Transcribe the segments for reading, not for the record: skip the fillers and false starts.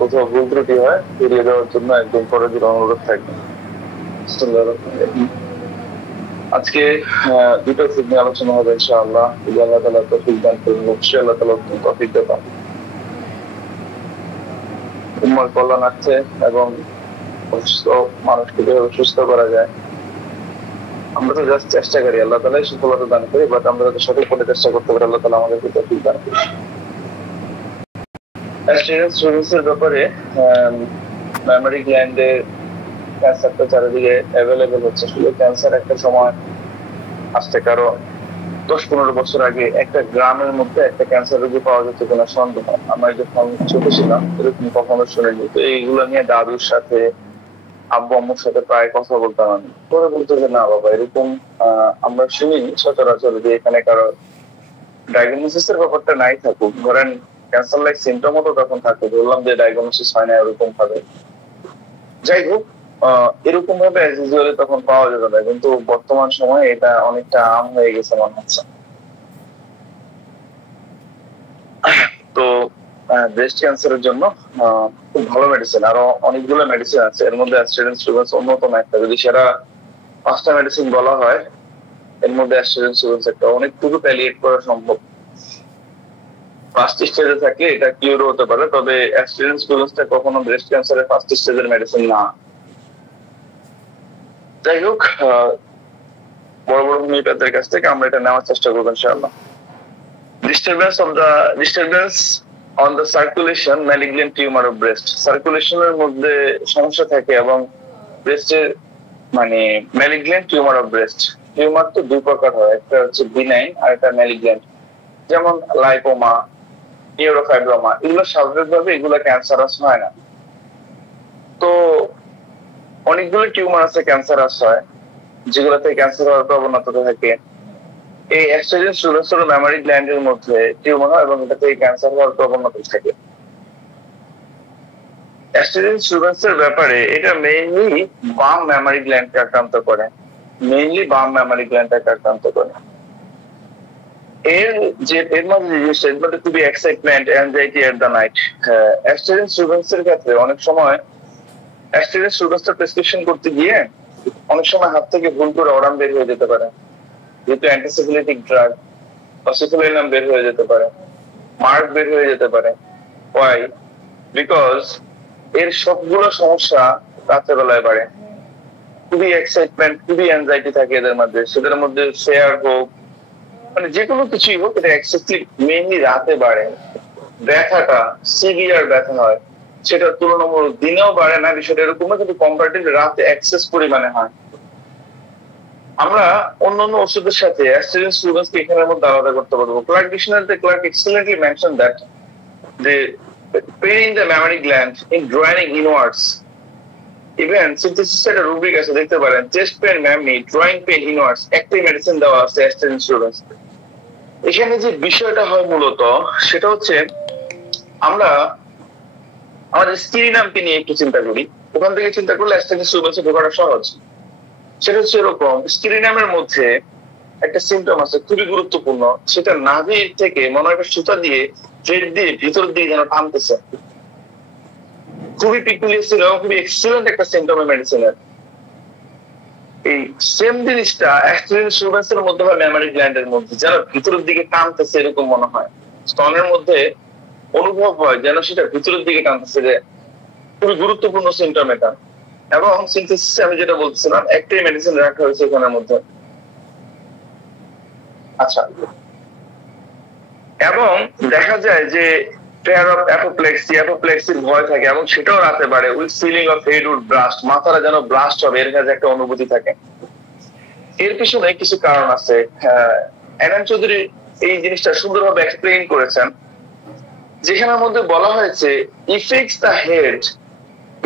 কোথাও ভুল ত্রুটি হয় ফিরিয়ে দেওয়ার জন্য একদম পরে অনুরোধ থাকবে। আজকে দুটো ফিট নিয়ে আলোচনা হবে ইনশাআল্লাহ। আল্লাহ তাআলা তৌফিক দান করুন, অবশ্যই আল্লাহ তাআলা তৌফিক দেন উম্মার কল্যাণার্থে এবং অসুস্থ মানুষকে কিভাবে সুস্থ করা যায়। আমরা তো জাস্ট চেষ্টা করি, আল্লাহ তাআলাই সফলতা দান করি, বাট আমরা যদি সঠিক পথে চেষ্টা করতে পারি আল্লাহ তাআলা আমাদেরকে তৌফিক দান করেন। স্টেরয়েডের ব্যাপারে মেমোরি গ্ল্যান্ডের ক্যান্সারটা চারিদিকে অ্যাভেলেবেল হচ্ছে। শুধু ক্যান্সার একটা সময় আসছে, কারো 10-15 বছর আগে একটা গ্রামের মধ্যে একটা ক্যান্সার রোগী পাওয়া যেত কিনা সন্দেহ। আমরা যখন ছোট ছিলাম এরকম কখনো শুনিনি। তো এইগুলো নিয়ে দাদুর সাথে আব্বু আম্মুর সাথে প্রায় কথা বলতাম আমি। পরে বলতো যে না বাবা এরকম আমরা শুনিনি সচরাচর যে এখানে কারো ডায়াগনোসিসের ব্যাপারটা নাই থাকুক, ধরেন ক্যান্সার লাইক সিমটমও তো তখন থাকতো, বললাম যে ডায়াগনোসিস হয় না এরকম ভাবে। যাই হোক এরকম ভাবে অ্যাজ ইউজুয়ালি তখন পাওয়া যেত না, কিন্তু বর্তমান সময়ে এটা অনেকটা আম হয়ে গেছে মনে হচ্ছে। তো ব্রেস্ট ক্যান্সারের জন্য খুব ভালো মেডিসিন, আরো অনেকগুলো মেডিসিন আছে, এর মধ্যে অ্যাস্টেরিন অন্যতম একটা। যদি সেরা 5টা মেডিসিন বলা হয় এর মধ্যে অ্যাস্টেরিন একটা অনেকটুকু প্যালিয়েট করা সম্ভব। ফার্স্ট স্টেজে থাকলে এটা কিউর হতে পারে, তবে অ্যাস্টেরিন কখনো ব্রেস্ট ক্যান্সারের ফার্স্ট স্টেজের মেডিসিন না। যাই হোক বড় বড় হোমিওপ্যাথের কাছ থেকে আমরা এটা নেওয়ার চেষ্টা করবো ইনশাআল্লাহ। Disturbance on the circulation malignant tumour of breast. সার্কুলেশনের মধ্যে সমস্যা থাকে এবং ব্রেস্টের মানে malignant tumour of breast. Tumour তো দুই প্রকার হয়, একটা হচ্ছে বিনাইন আর একটা ম্যালিগন্যান্ট। যেমন লাইপোমা, নিউরোফাইব্রোমা, এগুলো স্বাভাবিকভাবে এগুলো ক্যান্সারাস হয় না। তো অনেকগুলো টিউমার আছে ক্যান্সারাস হয় যেগুলোতে ক্যান্সার হওয়ার প্রবণতা থাকে। এই অ্যাস্টেরিন মেমোরি গ্ল্যান্ডের মধ্যে টিউমার হয় এবং এটাতে ক্যান্সার হওয়ার প্রবণতা থাকে। অ্যাস্টেরিন এর ব্যাপারে এটা মেইনলি বাম মেমোরি গ্ল্যান্ডকে আক্রান্ত করে, আক্রান্ত করে। এর মধ্যে খুবই excitement, anxiety at the night. Asterias এর ক্ষেত্রে অনেক সময় অ্যাস্টেরিন প্রেসক্রিপশন করতে গিয়ে অনেক সময় হাত থেকে ভুল করে অরাম বের হয়ে যেতে পারে, যেহেতু অ্যান্টিসিফিলিটিক ড্রাগ। অসিফিলিনাম বের হয়ে যেতে পারে, মার্ক বের হয়ে যেতে পারে। ওয়াই? বিকজ এর সবগুলো সমস্যা রাত্রেবেলায় বাড়ে। খুবই এক্সাইটমেন্ট, খুবই অ্যাংজাইটি থাকে এদের মধ্যে। সেদের মধ্যে শেয়ার হোক মানে যে কোনো কিছুই হোক, এটা এক্সেসিভ মেইনলি রাতে বাড়ে। ব্যথাটা সিভিয়ার ব্যথা হয়, সেটা তুলনামূলক দিনেও বাড়ে না, বিষয়টা এরকম না, কিন্তু কম্পারেটিভলি রাতে এক্সেস পরিমাণে হয়। আমরা অন্যান্য ওষুধের সাথে অ্যাস্টেরিন এখানের মধ্যে আলাদা করতে পারবো। ক্লার্ক ডিকশনারিতে Clarke excellently mention that the pain in the mammary gland in draining inwards. Even synthesis এর রুব্রিক আছে, দেখতে পারেন চেস্ট পেন ম্যামনি ড্রয়িং পেন ইনওয়ার্ডস, একটাই মেডিসিন দেওয়া আছে অ্যাস্টেরিন। এখানে যে বিষয়টা হয় মূলত সেটা হচ্ছে আমরা আমাদের স্কিরিনামকে নিয়ে একটু চিন্তা করি, ওখান থেকে চিন্তা করলে অ্যাস্টেরিন ঢোকাটা সহজ। সেটা হচ্ছে এরকম, স্কিরিনামের মধ্যে একটা সিমটম আছে খুবই গুরুত্বপূর্ণ, সেটা নাভির থেকে মনে হয় সুতা দিয়ে থ্রেড দিয়ে ভিতর দিয়ে যেন টানতেছে। খুবই পিকুলিয়ার ছিল, খুবই এক্সিলেন্ট একটা সিমটম মেডিসিনের। এই সেম জিনিসটা অ্যাস্টেরিন এর মধ্যে বা মেমোরি গ্ল্যান্ডের মধ্যে যেন ভিতরের দিকে টানতেছে এরকম মনে হয়। স্তনের মধ্যে অনুভব হয় যেন সেটা ভিতরের দিকে টানতেছে, যে খুবই গুরুত্বপূর্ণ সিমটম এটা। এবং সিনথেসিসে আমি যেটা বলছিলাম একটাই মেডিসিন রাখা হয়েছে এখানের মধ্যে। আচ্ছা, এবং দেখা যায় যে ফেয়ার অফ অ্যাপোপ্লেক্সির ভয় থাকে এবং সেটাও রাতে বাড়ে। With feeling of head would blast, মাথাটা যেন ব্লাস্ট হবে এর কাছে একটা অনুভূতি থাকে। এর পিছনে কিছু কারণ আছে। এনাম চৌধুরী এই জিনিসটা সুন্দরভাবে এক্সপ্লেইন করেছেন, যেখানের মধ্যে বলা হয়েছে effects the head,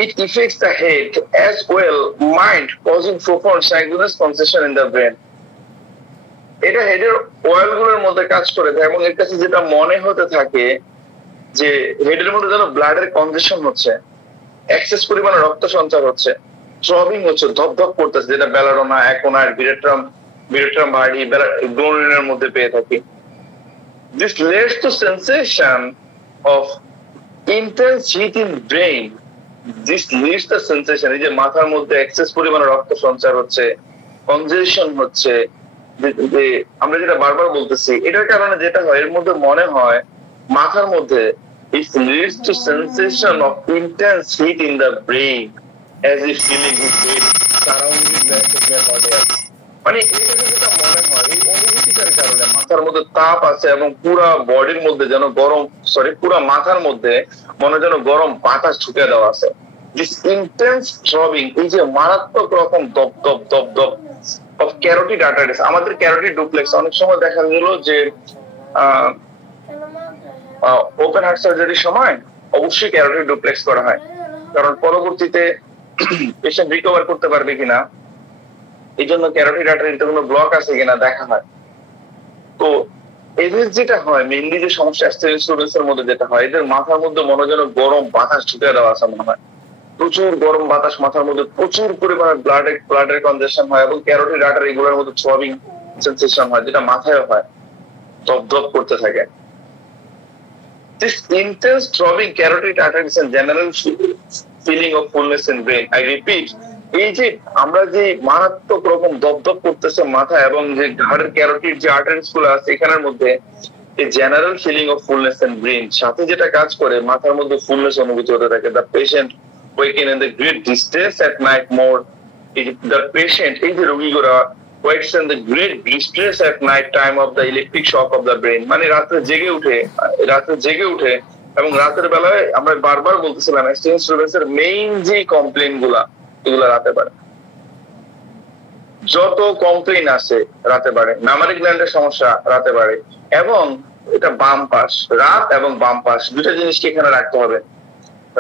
it affects the head as well mind, causing profound sanguineous concession in the brain. এটা হেডের অয়েল গুলোর মধ্যে কাজ করে থাকে এবং এর কাছে যেটা মনে হতে থাকে যে হেডের মধ্যে যেন ব্লাডের কনজেশন হচ্ছে, এক্সেস পরিমাণে রক্ত সঞ্চার হচ্ছে, থ্রবিং হচ্ছে, ধপধপ করতেছে, যেটা বেলারোনা, অ্যাকোনার, বিরেট্রাম ভার্ডি, গ্লোরিনের মধ্যে পেয়ে থাকি। This leads to sensation of intense hit in brain this Leeds the sensation, এই যে মাথার মধ্যে এক্সেস পরিমাণে রক্ত সঞ্চার হচ্ছে, কনজেশন হচ্ছে, যে আমরা যেটা বারবার বলতেছি, এটার কারণে যেটা হয় এর মধ্যে মনে হয় মাথার মধ্যে it leads to sensation of intense heat in the brain as if feeling with surrounding the body. মানে এটা যেটা মনে হয় এই অনুভূতিটার কারণে মাথার মধ্যে তাপ আছে এবং পুরা বডির মধ্যে যেন গরম, পুরা মাথার মধ্যে মনে যেন গরম বাতাস ঢুকে দেওয়া আছে। দিস ইন্টেন্স থ্রবিং, এই যে মারাত্মক রকম দপ দপ দপ দপ অফ ক্যারোটিড আর্টারিস, আমাদের ক্যারোটিড ডুপ্লেক্স অনেক সময় দেখা গেল যে ওপেন হার্ট সার্জারির সময় অবশ্যই ক্যারোটিড ডুপ্লেক্স করা হয়, কারণ পরবর্তীতে পেশেন্ট রিকভার করতে পারবে কিনা, এই জন্য ক্যারোটিড আর্টারিতে কোনো ব্লক আছে কিনা দেখা হয়। তো এদের যেটা হয় মেইনলি যে সমস্যা স্টুডেন্টসের মধ্যে যেটা হয়, এদের মাথার মধ্যে মনে যেন গরম বাতাস ঢুকে দেওয়া আছে মনে হয়, প্রচুর গরম বাতাস মাথার মধ্যে, প্রচুর পরিমাণে ব্লাডের কনজেশন হয় এবং ক্যারোটিড আর্টারি এগুলোর মধ্যে থ্রবিং সেন্সেশন হয়, যেটা মাথায় হয়, দপ দপ করতে থাকে। This intense throbbing carotid arteries and general feeling of fullness in brain. I repeat, এই যে আমরা যে মারাত্মক রকম দপদপ করতেছে মাথা এবং যে ঘাড়ের ক্যারোটিড যে আর্টারিস গুলো আছে এখানের মধ্যে এই general feeling of fullness in brain সাথে যেটা কাজ করে মাথার মধ্যে ফুলনেস অনুভূতি হতে থাকে। The patient ওয়েকেন in the great distress at night more, the patient এই যে রোগীগুলা wakes in the great distress at night time of the electric shock of the brain, মানে রাতে জেগে উঠে এবং রাতের বেলায় আমরা বারবার বলতেছিলাম স্টুডেন্টসের মেইন যে কমপ্লেইন এগুলা রাতে পারে, যত কমপ্লেইন আসে রাতে পারে, মেমোরি গ্ল্যান্ডের সমস্যা রাতে পারে, এবং এটা বাম পাশ, রাত এবং বাম পাশ দুটো জিনিসকে এখানে রাখতে হবে।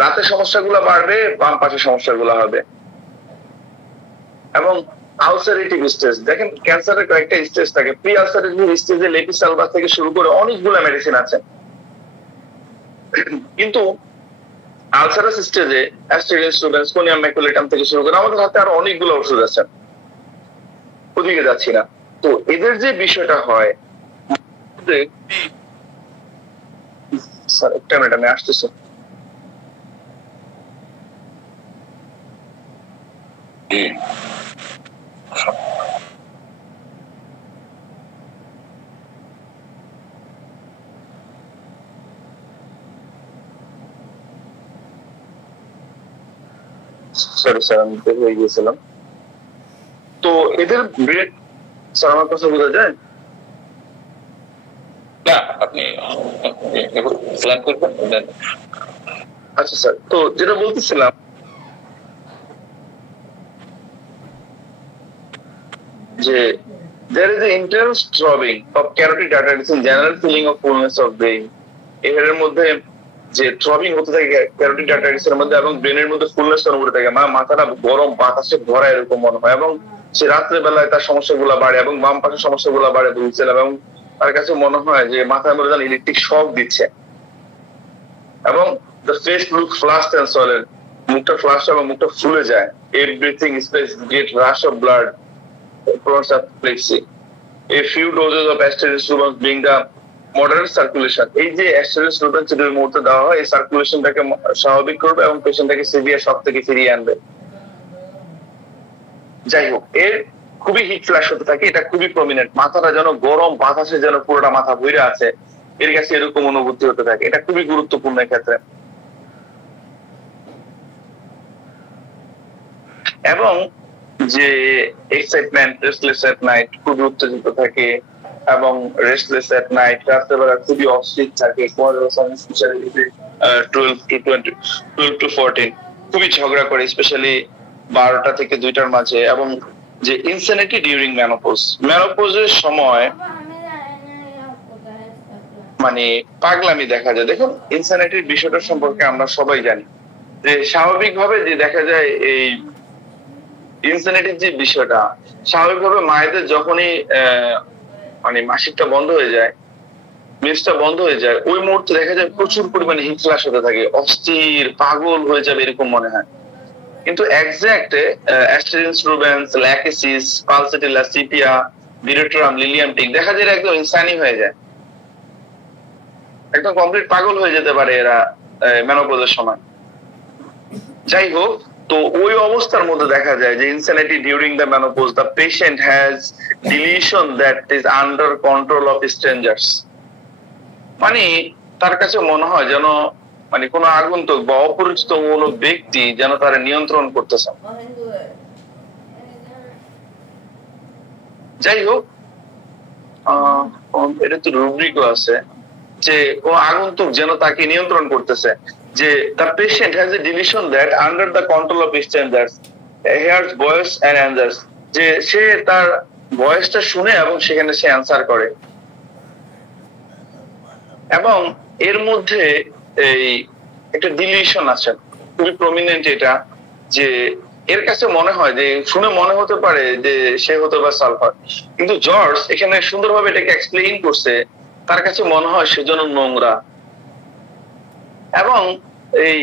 রাতে সমস্যাগুলো বাড়বে, বাম পাশের সমস্যাগুলো হবে। এবং আলসারেটিভ স্টেজ, দেখেন ক্যান্সারের কয়েকটা স্টেজ থাকে, প্রি আলসারেটিভ স্টেজে লেপিসালভাস থেকে শুরু করে অনেকগুলো মেডিসিন আছে, কিন্তু আলসারাস স্টেজে অ্যাস্টেরিয়াস স্টুডেন্টস কোনিয়াম ম্যাকুলেটাম থেকে শুরু করে আমাদের হাতে আরো অনেকগুলো ওষুধ আছে, ওদিকে যাচ্ছি না। তো এদের যে বিষয়টা হয়, স্যার একটা মিনিট আমি আসতেছি। সরি স্যার, আমি বের হয়ে গিয়েছিলাম। তো এদের ব্রেড, স্যার আমার কথা বোঝা যায়? না, আপনি প্ল্যান করবেন। আচ্ছা স্যার, তো যেটা বলতেছিলাম যে there is an intense throbbing of carotid arteries and general feeling of fullness of brain, এর মধ্যে যে থ্রবিং হতে থাকে ক্যারোটিড আর্টারিস এর মধ্যে এবং ব্রেনের মধ্যে ফুলনেস অনুভূতি থাকে, মাথাটা গরম বাতাসে ভরা এরকম মনে হয়, এবং সে রাত্রে বেলায় তার সমস্যাগুলো বাড়ে এবং বাম পাশের সমস্যাগুলো বাড়ে বুঝছিলাম, এবং তার কাছে মনে হয় যে মাথার মধ্যে যেন ইলেকট্রিক শক দিচ্ছে, এবং the face look flushed and solid, মুখটা ফ্লাশ এবং মুখটা ফুলে যায়, everything space get rush of blood, a few doses of asteroid substance being the moderate circulation, এই যে asteroid substance যদি মুহূর্তে দেওয়া হয় এই সার্কুলেশনটাকে স্বাভাবিক করবে এবং পেশেন্টটাকে সিভিয়ার শক থেকে ফিরিয়ে আনবে। যাই হোক, এর খুবই হিট ফ্ল্যাশ হতে থাকে, এটা খুবই প্রমিনেন্ট, মাথাটা যেন গরম বাতাসে যেন পুরোটা মাথা ভরে আছে, এর কাছে এরকম অনুভূতি হতে থাকে, এটা খুবই গুরুত্বপূর্ণ ক্ষেত্রে। এবং যে এক্সাইটমেন্ট, রেস্টলেস এট নাইট, খুবই উত্তেজিত থাকে এবং রেস্টলেস এট নাইট, রাত্রেবেলা খুবই অস্থির থাকে, 12 to 14 খুবই ঝগড়া করে, স্পেশালি 12টা থেকে 2টার মাঝে, এবং যে ইনসেনিটি ডিউরিং মেনোপজের সময় মানে পাগলামি দেখা যায়। দেখুন ইনসেনিটির বিষয়টা সম্পর্কে আমরা সবাই জানি যে স্বাভাবিকভাবে যে দেখা যায় এই ইনসেনিটির যে বিষয়টা, স্বাভাবিকভাবে মায়েদের যখনই মানে মাসিকটা বন্ধ হয়ে যায়, মেন্সটা বন্ধ হয়ে যায়, ওই মুহূর্তে দেখা যায় প্রচুর পরিমাণে হিট ফ্ল্যাশ হতে থাকে, অস্থির পাগল হয়ে যাবে এরকম মনে হয়। কিন্তু exact Asterias rubens, Lachesis, Pulsatilla, Sepia, Veratrum, Lilium টিক দেখা যায় একদম ইনসানি হয়ে যায়, একদম কমপ্লিট পাগল হয়ে যেতে পারে এরা মেনোপজের সময়। যাই হোক, তো ওই অবস্থার মধ্যে দেখা যায় যে insanity during the menopause, the patient has deletion that is under control of strangers. মানে তার কাছে মনে হয় যেন মানে কোনো আগন্তুক বা অপরিচিত কোনো ব্যক্তি যেন তারা নিয়ন্ত্রণ করতেছে। যাই হোক, এটা তো রুব্রিকও আছে যে কোন আগন্তুক যেন তাকে নিয়ন্ত্রণ করতেছে, যে the patient has a delusion that under the control of strangers hears voice and answers, যে সে তার ভয়েসটা শুনে এবং সেখানে সে অ্যান্সার করে। এবং এর মধ্যে এই একটা ডিলিশন আছে খুবই প্রমিনেন্ট, এটা যে এর কাছে মনে হয় যে শুনে মনে হতে পারে যে সে হতে পারে সালফার, কিন্তু জর্জ এখানে সুন্দরভাবে এটাকে এক্সপ্লেইন করছে, তার কাছে মনে হয় সেজন্য নোংরা। এবং এই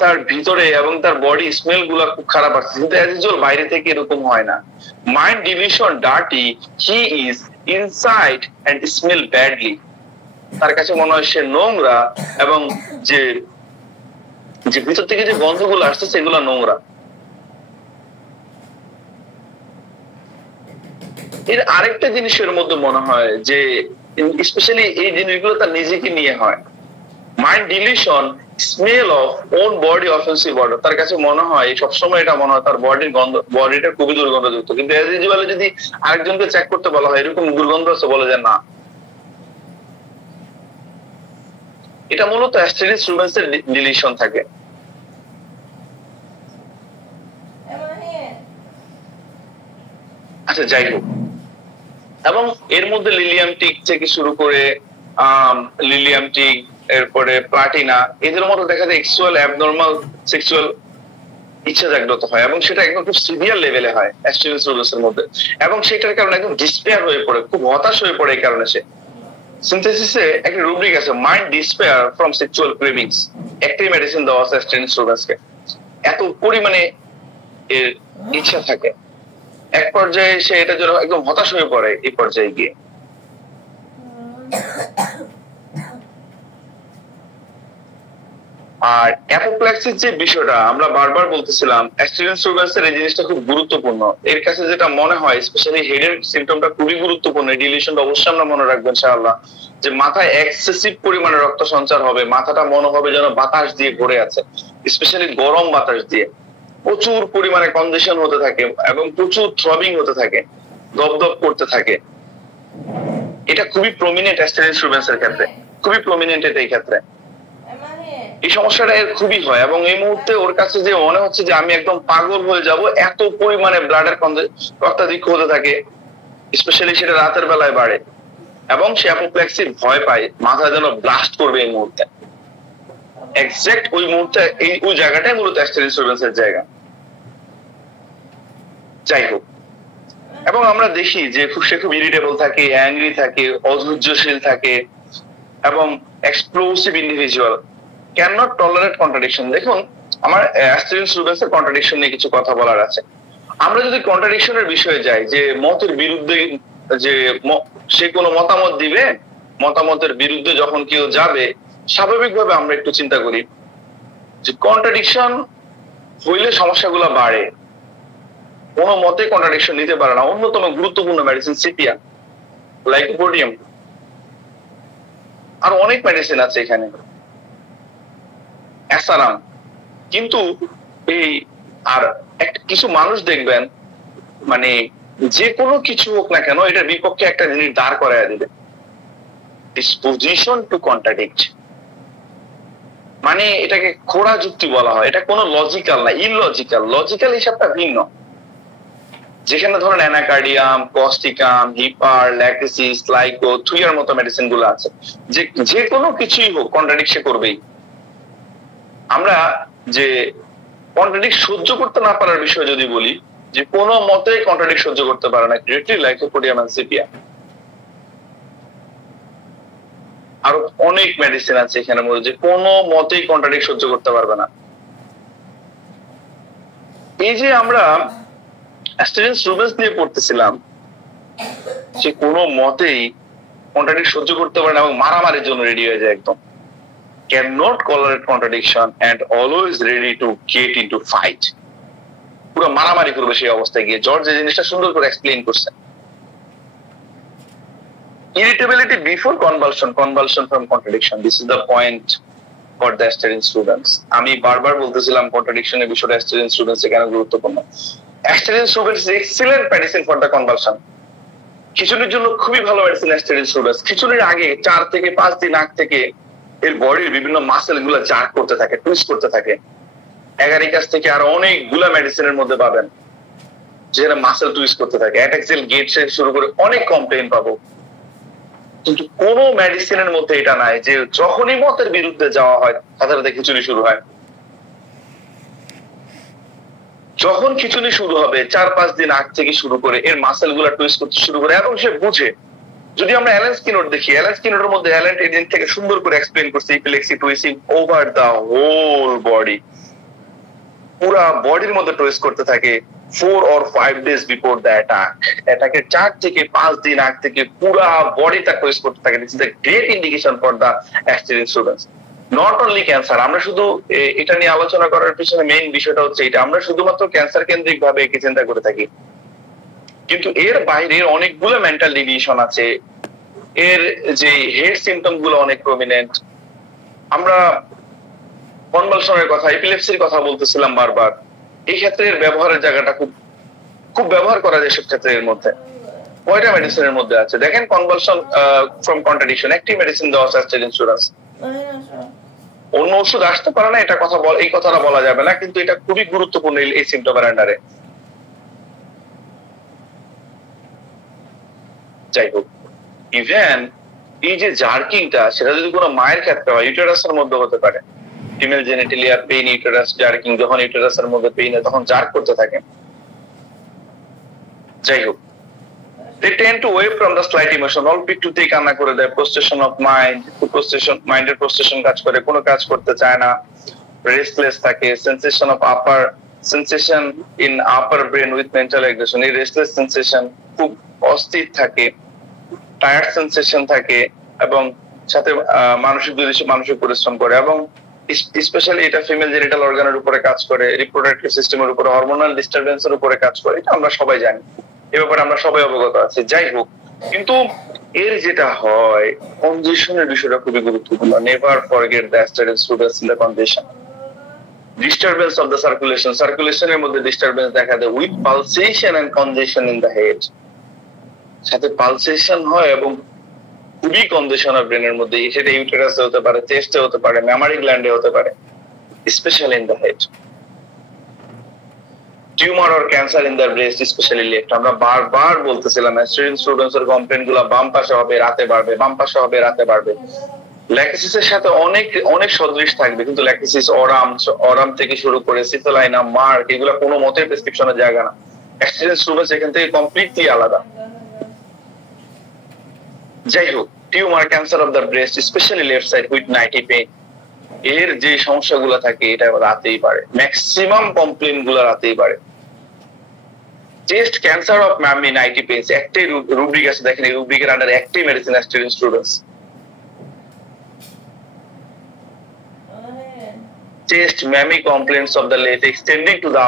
তার ভিতরে এবং তার বডি স্মেল গুলা খুব খারাপ আসছে, কিন্তু অ্যাজ ইউজুয়াল বাইরে থেকে এরকম হয় না। Mind division dirty, he is inside and smell badly. তার কাছে মনে হয় সে নোংরা এবং যে যে ভিতর থেকে যে গন্ধগুলো আসছে সেগুলো নোংরা। এর আরেকটা জিনিসের মধ্যে মনে হয় যে স্পেশালি এই জিনিসগুলো তার নিজেকে নিয়ে হয়। Mind deletion, smell of own body offensive order. তার কাছে মনে হয় সবসময় এটা মনে হয় তার বডির গন্ধ, বডিটা খুবই দুর্গন্ধযুক্ত, কিন্তু অ্যাজ ইউজুয়াল যদি আরেকজনকে চেক করতে বলা হয় এরকম দুর্গন্ধ আছে, বলে যে না। এটা মূলত অ্যাস্টেরিস রুবেন্সের ডিলিশন থাকে। আচ্ছা, যাই হোক, এবং এর মধ্যে লিলিয়াম টিক থেকে শুরু করে লিলিয়াম টিক, এরপরে প্লাটিনা, এদের মধ্যে দেখা যায় সেক্সুয়াল অ্যাবনর্মাল সেক্সুয়াল ইচ্ছা জাগ্রত হয়, এবং সেটা একদম খুব সিভিয়ার লেভেলে হয় অ্যাস্টেরিস রুবেন্সের মধ্যে, এবং সেটার কারণে একদম ডিসপেয়ার হয়ে পড়ে, খুব হতাশ হয়ে পড়ে। এই কারণে সে সিনথেসিসে একটা রুব্রিক আছে, mind despair from sexual cravings. একটাই মেডিসিন দেওয়া আছে অ্যাস্টেরিস রুবেন্সকে, এত পরিমাণে এর ইচ্ছা থাকে। এক পর্যায়ে সে এটা জন্য একদম হতাশ হয়ে পড়ে এই পর্যায়ে গিয়ে। আর অ্যাপোপ্লেক্সিস যে বিষয়টা আমরা বারবার বলতেছিলাম, অ্যাস্টেরিস রুবেন্সের এই জিনিসটা খুব গুরুত্বপূর্ণ। এর কাছে যেটা মনে হয় স্পেশালি হেডের সিম্পটমটা খুবই গুরুত্বপূর্ণ। এই ডিলিশনটা অবশ্যই আমরা মনে রাখবো ইনশাআল্লাহ, যে মাথায় এক্সেসিভ পরিমাণে রক্ত সঞ্চার হবে, মাথাটা মনে হবে যেন বাতাস দিয়ে ভরে আছে, স্পেশালি গরম বাতাস দিয়ে। প্রচুর পরিমাণে কনজেশন হতে থাকে এবং প্রচুর থ্রবিং হতে থাকে, দপদপ করতে থাকে। এটা খুবই প্রমিনেন্ট অ্যাস্টেরিস রুবেন্সের ক্ষেত্রে, খুবই প্রমিনেন্ট এটা এই ক্ষেত্রে। এই সমস্যাটা এর খুবই হয়, এবং এই মুহূর্তে ওর কাছে যে মনে হচ্ছে যে আমি একদম পাগল হয়ে যাব, এত পরিমাণে ব্লাডের রক্তাধিক্য হতে থাকে, স্পেশালি সেটা রাতের বেলায় বাড়ে, এবং সে অ্যাপোপ্লেক্সির ভয় পায়, মাথা যেন ব্লাস্ট করবে এই মুহূর্তে। এক্সাক্ট ওই মুহূর্তে ওই জায়গাটাই মূলত অ্যাস্টেরিস রুবেন্সের জায়গা। যাই হোক, এবং আমরা দেখি যে সে খুব ইরিটেবল থাকে, অ্যাংরি থাকে, অধৈর্যশীল থাকে, এবং explosive individual, can not tolerate contradiction. দেখুন, আমার অ্যাস্টেরিস রুবেন্সের কন্ট্রাডিকশন নিয়ে কিছু কথা বলার আছে। আমরা যদি কন্ট্রাডিকশনের বিষয়ে যাই, যে মতের বিরুদ্ধে, যে সে কোনো মতামত দিবে, মতামতের বিরুদ্ধে যখন কেউ যাবে, স্বাভাবিকভাবে আমরা একটু চিন্তা করি যে কন্ট্রাডিকশন হইলে সমস্যাগুলো বাড়ে। কোনো মতে কন্ট্রাডিকশন নিতে পারে না। অন্যতম গুরুত্বপূর্ণ মেডিসিন সিপিয়া, লাইকোপোডিয়াম, আর অনেক মেডিসিন আছে এখানে, অ্যাসারাম। কিন্তু এই আর একটা কিছু মানুষ দেখবেন, মানে যে কোনো কিছু হোক না কেন এটার বিপক্ষে একটা জিনিস দাঁড় করায় দিবে, ডিসপোজিশন টু কন্ট্রাডিক্ট। মানে এটাকে খোড়া যুক্তি বলা হয়, এটা কোনো লজিক্যাল না, ইললজিক্যাল। লজিক্যাল হিসাবটা ভিন্ন। যেখানে ধরেন অ্যানাকার্ডিয়াম, কস্টিকাম, হিপার, ল্যাক্টোসিস, লাইকো, থুইয়ার মতো মেডিসিন গুলো আছে, যে কোনো কিছুই হোক কন্ট্রাডিকশন করবেই। আমরা যে কন্ট্রাডিক্ট সহ্য করতে না পারার বিষয় যদি বলি, যে কোনো মতে কন্ট্রাডিক্ট সহ্য করতে পারে না, ডিরেক্টলি লাইকোপোডিয়াম এন্ড সিপিয়া। আরো অনেক মেডিসিন আছে এখানে মধ্যে যে কোনো মতেই কন্ট্রাডিক্ট সহ্য করতে পারবে না। এই যে আমরা অ্যাস্টেরিস রুবেন্স নিয়ে পড়তেছিলাম, সে কোনো মতেই কন্ট্রাডিক্ট সহ্য করতে পারে না এবং মারামারির জন্য রেডি হয়ে যায় একদম। cannot tolerate contradiction and always ready to get into fight. পুরো মারামারি করবে সেই অবস্থায় গিয়ে। জর্জ এই জিনিসটা সুন্দর করে এক্সপ্লেইন করছে। Irritability before convulsion from contradiction. This is the point for the aspiring students. আমি বারবার বলতেছিলাম contradiction এর বিষয়টা aspiring students এর কেন গুরুত্বপূর্ণ। Aspiring students is excellent medicine for the convulsion. খিচুড়ির জন্য খুবই ভালো মেডিসিন aspiring students। খিচুড়ির আগে 4 থেকে 5 দিন আগ থেকে এর বডির বিভিন্ন মাসেল গুলো জার্ক করতে থাকে, টুইস্ট করতে থাকে। এগারিকাস থেকে আর অনেকগুলা মেডিসিনের মধ্যে পাবেন যেটা মাসেল টুইস্ট করতে থাকে। অ্যাটাক্সিল গেট থেকে শুরু করে অনেক কমপ্লেইন পাবো, কিন্তু কোন মেডিসিনের মধ্যে এটা নাই যে যখনই মতের বিরুদ্ধে যাওয়া হয় সাথে সাথে খিচুড়ি শুরু হয়। যখন খিচুড়ি শুরু হবে 4-5 দিন আগ থেকে শুরু করে এর মাসেল গুলা টুইস্ট করতে শুরু করে এবং সে বুঝে। যদি আমরা অ্যালেন স্কিনর দেখি, অ্যালেন স্কিনরের মধ্যে অ্যালেন এদিন থেকে সুন্দর করে এক্সপ্লেইন করছে epilepsy twisting over the whole body, পুরা বডির মধ্যে টুইস্ট করতে থাকে 4 or 5 days before the attack. অ্যাটাকের 4 থেকে 5 দিন আগ থেকে পুরা বডিটা টুইস্ট করতে থাকে। This is a great indication for the aspiring students. Not only cancer, আমরা শুধু এটা নিয়ে আলোচনা করার পিছনে মেইন বিষয়টা হচ্ছে এটা, আমরা শুধুমাত্র ক্যান্সার কেন্দ্রিক ভাবে একে চিন্তা করে থাকি, কিন্তু এর বাইরে অনেকগুলো মেন্টাল ডিভিশন আছে। এর যে হেড সিম্পটম গুলো অনেক প্রমিনেন্ট। আমরা কনভালশনের কথা, এপিলেপসির কথা বলতেছিলাম বারবার। এই ক্ষেত্রে এর ব্যবহারের জায়গাটা খুব ব্যবহার করা যায় সব ক্ষেত্রে। এর মধ্যে কয়টা মেডিসিনের মধ্যে আছে দেখেন, কনভালশন ফ্রম কন্ট্রাডিকশন একটি মেডিসিন দেওয়া আছে অ্যাস্টেরিন ইন্স্যুরেন্স। অন্য ওষুধ আসতে পারে না, এটা কথা এই কথাটা বলা যাবে না, কিন্তু এটা খুবই গুরুত্বপূর্ণ এই সিম্পটমের আন্ডারে। যাই হোক, ইভেন এই যে জার্কিংটা সেটা যদি কোনো মায়ের ক্ষেত্রে হয়, ইউটেরাসের মধ্যে হতে পারে। Female genitalia pain, uterus jerking, যখন ইউটেরাসের মধ্যে পেইন হয় তখন জার্ক করতে থাকে। যাই হোক, they tend to wave from the slight emotion, অল্প একটুতেই কান্না করে দেয়, prostration of mind, মাইন্ডের prostration কাজ করে, কোনো কাজ করতে চায় না, রেস্টলেস থাকে, sensation in upper brain with mental aggression, এই রেস্টলেস সেন্সেশন খুব অস্থির থাকে, টায়ার্ড সেন্সেশন থাকে এবং সাথে মানসিক পরিশ্রম করে, এবং স্পেশালি এটা ফিমেল জেনিটাল অর্গানের উপরে কাজ করে, রিপ্রোডাক্টিভ সিস্টেমের উপরে, হরমোনাল ডিস্টারবেন্সের উপরে কাজ করে। এটা আমরা সবাই জানি, এ ব্যাপারে আমরা সবাই অবগত আছি। যাই হোক, কিন্তু এর যেটা হয় কনজেশনের বিষয়টা খুবই গুরুত্বপূর্ণ। Never forget the Asterias students in the congestion, disturbance of the সার্কুলেশনের মধ্যে ডিস্টারবেন্স দেখা দেয় with pulsation and congestion in the head. সাথে পালসেশন হয় এবং খুবই কনজেশন অফ ব্রেনের মধ্যে, সেটা ইউটেরাসে হতে পারে, চেস্টে হতে পারে, মেমারি গ্ল্যান্ডে হতে পারে, specially in the head. Tumour or cancer in the breast, specially left. আমরা বারবার বলতেছিলাম অ্যাস্টেরিন স্টুডেন্টস এর কমপ্লেইন গুলো বাম পাশে হবে, রাতে বাড়বে, বাম পাশে হবে, রাতে বাড়বে। ল্যাক্টোসিসের সাথে অনেক সদৃশ থাকবে, কিন্তু ল্যাক্টোসিস অরাম থেকে শুরু করে সিথোলাইনা, মার্ক, এগুলো কোনো মতেই প্রেসক্রিপশনের জায়গা না। অ্যাস্টেরিন স্টুডেন্টস এখান থেকে কমপ্লিটলি আলাদা। যাই হোক, tumour, cancer of the breast, specially left side with nighty pain, এর যে সমস্যাগুলো থাকে এটা রাতেই বাড়ে, ম্যাক্সিমাম কমপ্লেইন গুলো রাতেই বাড়ে। Chest cancer of mammae, nightly pains, একটাই রুব্রিক আছে, দেখেন এই রুব্রিকের আন্ডারে একটাই medicine Asterias students. Chest mammae complains of the left extending to the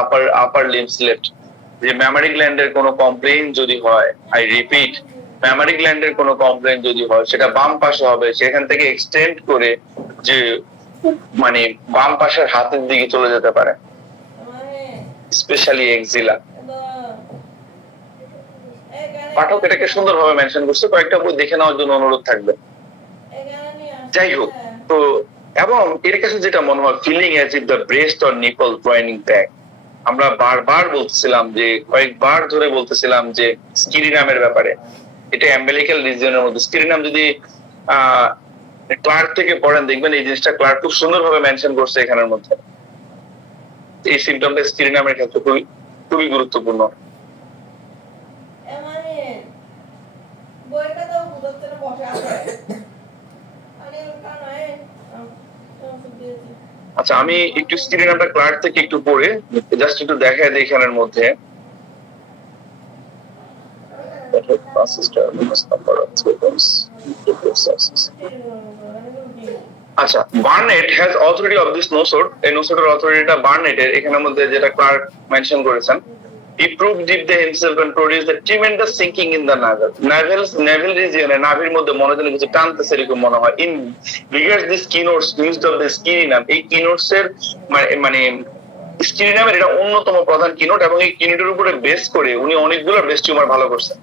upper limbs left. যে ম্যামারি গ্ল্যান্ডের কোনো কমপ্লেইন যদি হয়, আই রিপিট, ম্যামারি গ্ল্যান্ডের কোনো কমপ্লেইন যদি হয় সেটা বাম পাশে হবে, সেখান থেকে এক্সটেন্ড করে যে মানে বাম পাশের হাতের দিকে চলে যেতে পারে, স্পেশালি এক্সিলা। পাঠক এটাকে সুন্দরভাবে মেনশন করছে, কয়েকটা বই দেখে নেওয়ার জন্য অনুরোধ থাকবে। যাই হোক, তো এবং এর কাছে যেটা মনে হয়, feeling as if the breast or nipple joining back. আমরা বারবার বলতেছিলাম যে কয়েকবার ধরে বলতেছিলাম যে স্কিরিনামের ব্যাপারে, এটা অ্যাম্বিলিক্যাল রিজিয়নের মধ্যে। স্কিরিনাম যদি ক্লার্ক থেকে পড়েন দেখবেন এই জিনিসটা ক্লার্ক খুব সুন্দরভাবে মেনশন করছে এখানের মধ্যে। এই সিম্পটমটা স্কিরিনামের ক্ষেত্রে খুবই গুরুত্বপূর্ণ। আচ্ছা, আমি একটু স্কিরিনামটা ক্লার্ক থেকে একটু পড়ে জাস্ট একটু দেখায় দিই এখানের মধ্যে। আচ্ছা, Burnett has authority of this nosode, এই নোসোডের অথরিটিটা বার্নেটের, এখানের মধ্যে যেটা ক্লার্ক মেনশন করেছেন, he proved deep the himself and produced a tremendous sinking in the navel region, নাভির মধ্যে মনে যেন কিছু টানতেছে এরকম মনে হয়। in regards this keynotes used of the scirinum, এই কিনোটস এর মানে স্কিরিনামের এটা অন্যতম প্রধান কিনোট, এবং এই কিনোটের উপরে বেস করে উনি অনেকগুলো ব্রেস্ট টিউমার ভালো করছেন,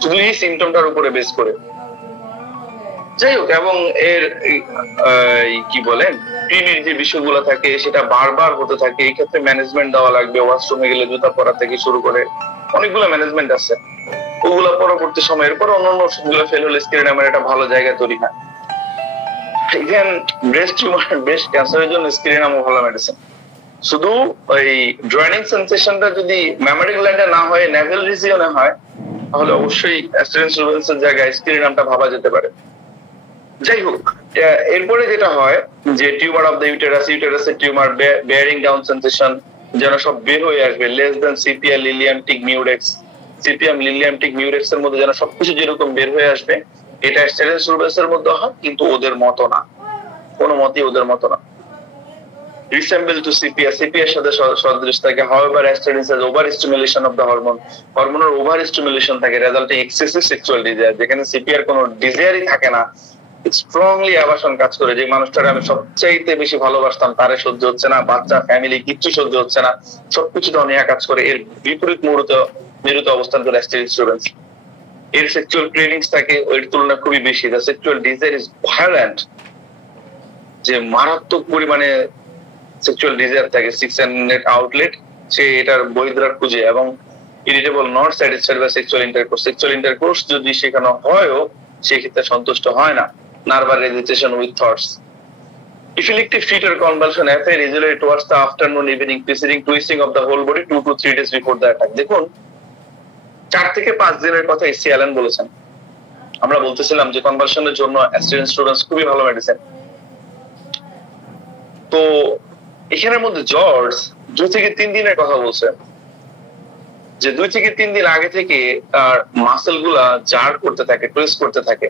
শুধু এই সিমটমটার উপরে বেস করে। যাই হোক, এবং এর কি বলেন ক্রিমির যে বিষয়গুলো থাকে সেটা বারবার হতে থাকে, এই ক্ষেত্রে ম্যানেজমেন্ট দেওয়া লাগবে, ওয়াশরুমে গেলে জুতা পরা থেকে শুরু করে অনেকগুলো ম্যানেজমেন্ট আছে, ওগুলো পরবর্তী সময়ের পর অন্যান্য ওষুধগুলো ফেল হলে স্কিরিনামের একটা ভালো জায়গা তৈরি হয়। ইভেন ব্রেস্ট টিউমার, ব্রেস্ট ক্যান্সারের জন্য স্কিরিনামও ভালো মেডিসিন। শুধু ওই ড্রাইনিং সেন্সেশনটা যদি ম্যামারি গ্ল্যান্ডে না হয়, নেভেল রিজিয়নে হয়, তাহলে অবশ্যই অ্যাস্টেরিন সুলভেন্সের জায়গায় স্কিরিনামটা ভাবা যেতে পারে। যাই হোক, এরপরে যেটা হয় যে টিউমার অফ দ্য ইউটেরাসের টিউমার, বেয়ারিং ডাউন সেন্সেশন যেন সব বের হয়ে আসবে, লেস দেন সিপিয়া লিলিয়ামটিক মিউরেক্স, সিপিয়াম লিলিয়ামটিক মিউরেক্স এর মধ্যে যেন সবকিছু যেরকম বের হয়ে আসবে, এটা অ্যাস্টেরিন সুলভেন্সের মধ্যে হয়, কিন্তু ওদের মতো না, কোনো মতেই ওদের মতো না। resemble to CPS, CPS সাথে সদৃশ থাকে। however aesthetics has over stimulation of the hormone, হরমোনের ওভার স্টিমুলেশন থাকে, রেজাল্টে এক্সেসিভ সেক্সুয়াল ডিজায়ার, যেখানে সিপিআর কোনো ডিজায়ারই থাকে না, স্ট্রংলি অ্যাভার্সন কাজ করে, যে মানুষটাকে আমি সবচাইতে বেশি ভালোবাসতাম তারে সহ্য হচ্ছে না, বাচ্চা ফ্যামিলি কিচ্ছু সহ্য হচ্ছে না, সবকিছু অনীহা কাজ করে, এর বিপরীত মেরুতে অবস্থান করে অ্যাস্টেরিন সুলভেন্স। এর সেক্সুয়াল ক্রেভিংস থাকে ওর তুলনায় খুবই বেশি, the sexual desire is violent, যে মারাত্মক পরিমাণে সেক্সুয়াল ডিজায়ার থাকে, 600 আউটলেট সে এটার বহিদ্বার খুঁজে, এবং irritable, not satisfied by sexual intercourse যদি সেখানে হয়ও সেক্ষেত্রে সন্তুষ্ট হয় না, nervous registration with thoughts, epileptic fit or convulsion affair usually towards the afternoon evening preceding twisting of the whole body 2 to 3 days before the attack। দেখুন 4 থেকে 5 দিনের কথা এসি অ্যালেন বলেছেন। আমরা বলতেছিলাম যে কনভালশনের জন্য অ্যাস্টেরিন স্টুডেন্টস খুবই ভালো মেডিসিন। তো এখানের মধ্যে জর্জ 2 থেকে 3 দিনের কথা বলছেন, যে 2 থেকে 3 দিন আগে থেকে তার মাসেল গুলা জার করতে থাকে, টুইস্ট করতে থাকে,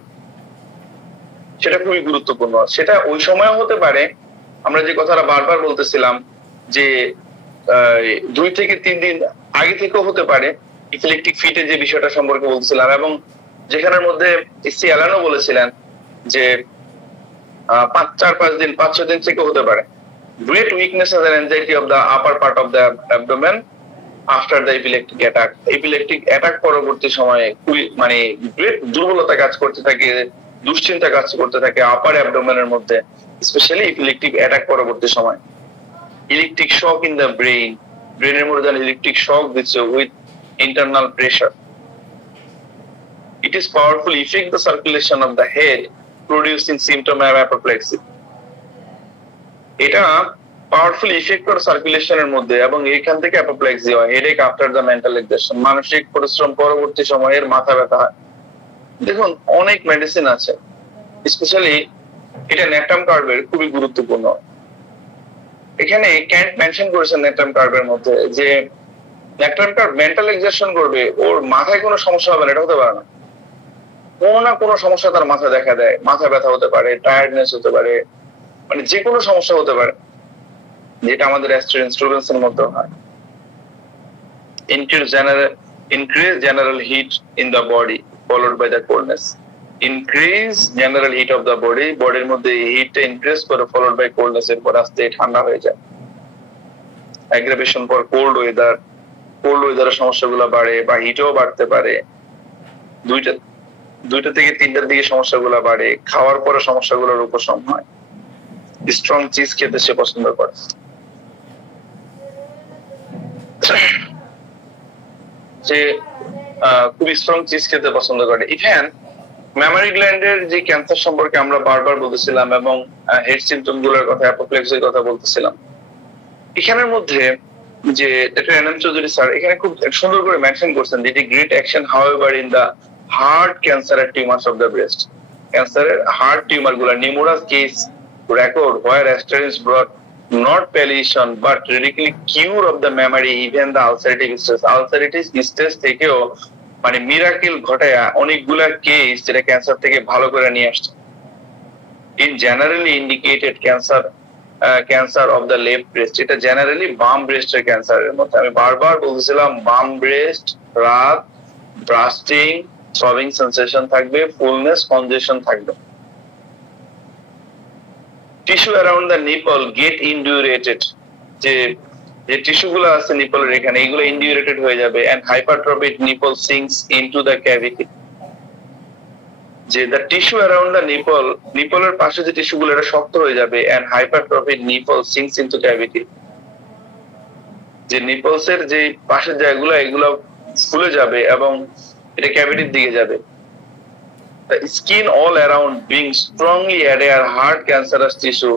সেটা খুবই গুরুত্বপূর্ণ। সেটা ওই সময় হতে পারে, আমরা যে কথাটা বারবার বলতেছিলাম যে 2 থেকে 3 দিন আগে থেকেও হতে পারে, ইপিলেপটিক ফিটের যে বিষয়টা সম্পর্কে বলছিলাম, এবং যেখানের মধ্যে এসি অ্যালানও বলেছিলেন যে 4-5 দিন 5-6 দিন থেকে হতে পারে। Great weakness and anxiety of the upper part of the abdomen after the epileptic attack, epileptic attack পরবর্তী সময়ে খুবই মানে গ্রেট দুর্বলতা কাজ করতে থাকে, দুশ্চিন্তা কাজ করতে থাকে আপার অ্যাবডোমেনের মধ্যে, স্পেশালি ইপিলেপটিক অ্যাটাক পরবর্তী সময়। ইলেকট্রিক শক ইন দ্য ব্রেনের মধ্যে ইলেকট্রিক শক দিচ্ছে with internal pressure. It is powerful affect the circulation of the head, producing symptom of apoplexy. এটা পাওয়ারফুল ইফেক্ট করে সার্কুলেশনের মধ্যে, এবং এখান থেকে অ্যাপোপ্লেক্সি হয়, headache after the mental exertion, মানসিক পরিশ্রম পরবর্তী সময়ের মাথা ব্যথা হয়। দেখুন অনেক মেডিসিন আছে, স্পেশালি এটা ন্যাট্রাম কার্বের খুবই গুরুত্বপূর্ণ। এখানে ক্যান্ট মেনশন করেছেন ন্যাট্রাম কার্বের মধ্যে যে ন্যাট্রাম কার্ব মেন্টাল এক্সারশন করবে, ওর মাথায় কোনো সমস্যা হবে না, এটা হতে পারে না, কোনো না কোনো সমস্যা তার মাথা দেখা দেয়, মাথা ব্যথা হতে পারে, টায়ার্ডনেস হতে পারে, মানে যে কোনো সমস্যা হতে পারে, যেটা আমাদের অ্যাস্টেরিন স্টুডেন্টসের মধ্যে হয়। Increase general heat in the body followed by the coldness, increase general heat of the body, বডির মধ্যে হিটটা ইনক্রিজ করে followed by coldness, এরপর আস্তে ঠান্ডা হয়ে যায়। অ্যাগ্রাভেশন ফর কোল্ড ওয়েদারের সমস্যাগুলো বাড়ে, বা হিটও বাড়তে পারে, দুইটা থেকে 3টার দিকে সমস্যাগুলো বাড়ে, খাওয়ার পরে সমস্যাগুলোর উপশম হয়। স্ট্রং চিজ খেতে সে পছন্দ করে, সে খুব স্ট্রং চিজ খেতে পছন্দ করে। ইভেন মেমোরি গ্ল্যান্ডের যে ক্যান্সার সম্পর্কে আমরা বারবার বলতেছিলাম, এবং হেড সিমটম গুলোর কথা, অ্যাপোপ্লেক্সির কথা বলতেছিলাম, এখানের মধ্যে যে ডক্টর এনএম চৌধুরী স্যার এখানে খুব সুন্দর করে মেনশন করছেন যে great action however in the heart cancer এর টিউমার্স অফ দ্য ব্রেস্ট, ক্যান্সারের হার্ট টিউমার গুলা, numerous case record where asterins brought not palliation but radically cure of the memory, even the ulcerative stress থেকেও মানে miracle ঘটায় অনেকগুলা case যেটা cancer থেকে ভালো করে নিয়ে আসছে। in generally indicated cancer of the left breast. এটা জেনারেলি বাম ব্রেস্টের ক্যান্সারের মধ্যে। আমি বারবার বলছিলাম বাম ব্রেস্ট, রাত, ব্রাস্টিং, থ্রবিং সেন্সেশন থাকবে, ফুলনেস, কনজেশন থাকবে। Tissue around the nipple get indurated, যে টিস্যু গুলো আছে নিপলের এখানে, এগুলো ইন্ডিউরেটেড হয়ে যাবে, and hypertrophied nipple sinks into the cavity. যে দ্য টিস্যু অ্যারাউন্ড দ্য নিপলের পাশে যে টিস্যু গুলো এটা শক্ত হয়ে যাবে, and hypertrophied nipple sinks into cavity. যে নিপলস এর যে পাশের জায়গাগুলো এগুলো ফুলে যাবে এবং এটা ক্যাভিটির দিকে যাবে। The skin all around being strongly adhere hard cancerous tissue,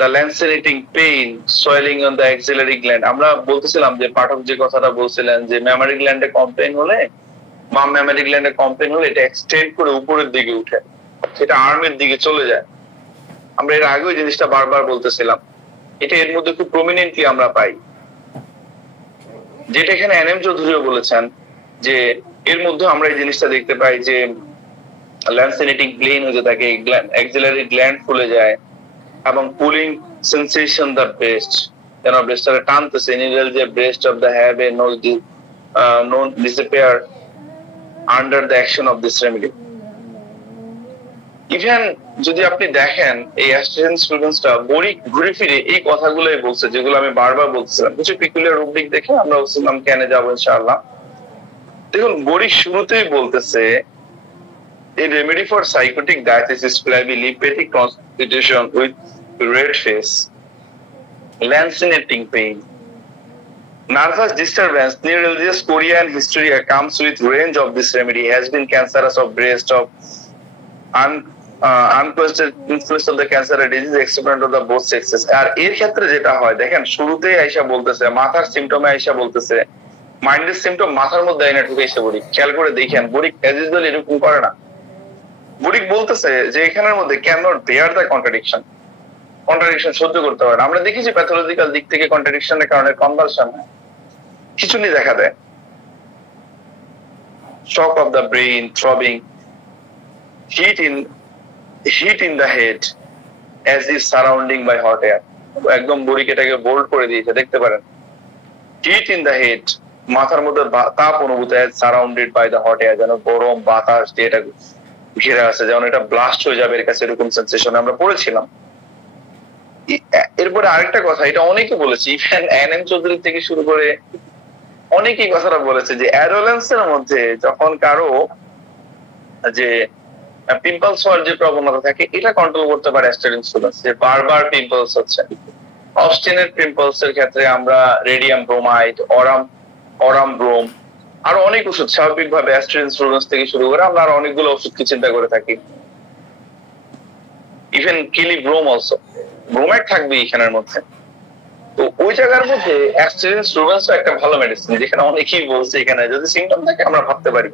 the lancerating pain, swelling on the axillary gland. আমরা বলতেছিলাম যে পাঠক যে কথাটা বলছিলেন যে ম্যামারি গ্ল্যান্ডে কমপ্লেইন হলে, বাম ম্যামারি গ্ল্যান্ডে কমপ্লেইন হলে এটা এক্সটেন্ড করে উপরের দিকে উঠে, সেটা আর্মের দিকে চলে যায়। আমরা এর আগেও জিনিসটা বারবার বলতেছিলাম, এটা এর মধ্যে খুব প্রমিনেন্টলি আমরা পাই, যেটা এখানে এনএম চৌধুরীও বলেছেন যে এর মধ্যে আমরা এই জিনিসটা দেখতে পাই যে ল্যান্সেনেটিং প্লেন হয়ে থাকে, অ্যাক্সিলারি গ্ল্যান্ড ফুলে যায় এবং পুলিং সেন্সেশন দ্য ব্রেস্ট, যেন ব্রেস্টটাকে টানতেছে, নিডল যে breast of the have a no disappear under the action of this remedy. Even যদি আপনি দেখেন এই অ্যাস্ট্রেন স্টুডেন্টসটা বড়ি ঘুরে ফিরে এই কথাগুলোই বলছে যেগুলো আমি বারবার বলছিলাম। কিছু পিকুলিয়ার রুব্রিক দেখে আমরা বলছিলাম কেন যাবো ইনশাআল্লাহ। দেখুন বড়ি শুরুতেই বলতেছে a remedy for psychotic diathesis flavi-lymphatic constitution with red face, lancinating pain, nervous disturbance, neuralgia, chorea and hysteria comes with range of this remedy, has been cancerous of breast, of unquestioned influence of the cancer disease experiment of the both sexes। আর এর ক্ষেত্রে যেটা হয় দেখেন শুরুতেই আইসা বলতেছে, মাথার সিমটমে আইসা বলতেছে, মাইন্ডের সিমটম মাথার মধ্যে আইনা ঢুকে এসে বড়ি। খেয়াল করে দেখেন বড়ি অ্যাজ ইউজুয়াল এরকম করে না। বুড়িক বলতেছে যে এখানের মধ্যে can not bear the contradiction সহ্য করতে পারে না। আমরা দেখেছি প্যাথোলজিক্যাল দিক থেকে কন্ট্রাডিকশনের কারণে কনভালশন হয়, খিচুনি দেখা দেয়, shock of the brain, throbbing, heat in the head as is surrounding by hot air. একদম বুড়িক এটাকে বোল্ড করে দিয়েছে, দেখতে পারেন। হিট ইন দ্য হেড, মাথার মধ্যে তাপ অনুভূত, as surrounded by the hot air, যেন গরম বাতাস দিয়ে এটা ঘিরে আছে, যেমন এটা ব্লাস্ট হয়ে যাবে এর কাছে, এরকম সেন্সেশন আমরা পড়েছিলাম। এরপরে আরেকটা কথা, এটা অনেকে বলেছে, ইভেন এনএম চৌধুরী থেকে শুরু করে অনেকেই কথাটা বলেছে যে অ্যাডোলেন্সের মধ্যে যখন কারো যে পিম্পলস হওয়ার যে প্রবণতা থাকে এটা কন্ট্রোল করতে পারে অ্যাস্টেরিন স্টুডেন্টস, যে বারবার পিম্পলস হচ্ছে। অবস্টিনেট পিম্পলস এর ক্ষেত্রে আমরা রেডিয়াম ব্রোমাইড, অরাম ব্রোম, আরো অনেক ওষুধ স্বাভাবিকভাবে অ্যাস্ট্রিন স্টুডেন্টস থেকে শুরু করে আমরা আরো অনেকগুলো ওষুধকে চিন্তা করে থাকি। ইভেন কিলি ব্রোম অলসো, ব্রোমাইড থাকবে এখানের মধ্যে। তো ওই জায়গার মধ্যে অ্যাস্ট্রিন স্টুডেন্টস একটা ভালো মেডিসিন, যেখানে অনেকেই বলছে এখানে যদি সিমটম থাকে আমরা ভাবতে পারি।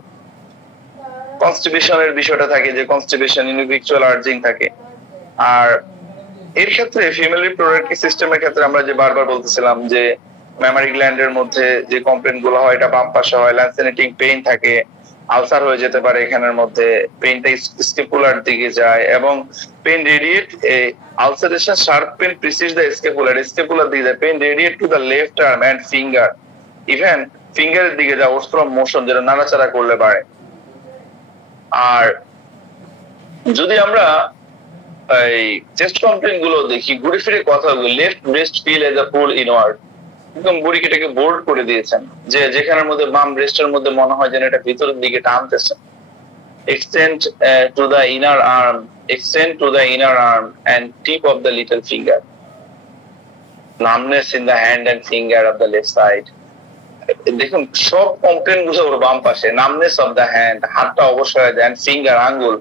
কনস্টিপেশনের বিষয়টা থাকে, যে কনস্টিপেশন, ইনভিকচুয়াল আর্জিং থাকে। আর এর ক্ষেত্রে ফিমেল রিপ্রোডাক্টিভ সিস্টেমের ক্ষেত্রে আমরা যে বারবার বলতেছিলাম যে ম্যামারি গ্ল্যান্ডের মধ্যে যে কমপ্লেন গুলো হয় এটা বাম পাশে হয়, ল্যান্সেনেটিং পেইন থাকে, আলসার হয়ে যেতে পারে এখানের মধ্যে, পেইনটা স্কেপুলার দিকে যায় এবং pain radiate, ulceration sharp pain pierces the স্কেপুলার দিকে যায়, pain radiate to the left arm and finger, even ফিঙ্গারের দিকে যায়, ওস্ট্রম মোশন যেটা নাড়াচাড়া করলে বাড়ে। আর যদি আমরা এই চেস্ট কমপ্লেন গুলো দেখি, ঘুরে ফিরে কথা বলি, left breast feel as a pull inward, একদম বুড়িকেটাকে বোল্ড করে দিয়েছেন, যে যেখানের মধ্যে বাম ব্রেস্টের মধ্যে মনে হয় যেন এটা ভিতরের দিকে টানতেছে। Extend to the inner arm and tip of the little finger, numbness in the hand and finger of the left side। দেখুন সব কমপ্লেন গুলো ওর বাম পাশে, নামনেস অফ দ্য হ্যান্ড, হাতটা অবশ্যই দেন, ফিঙ্গার আঙ্গুল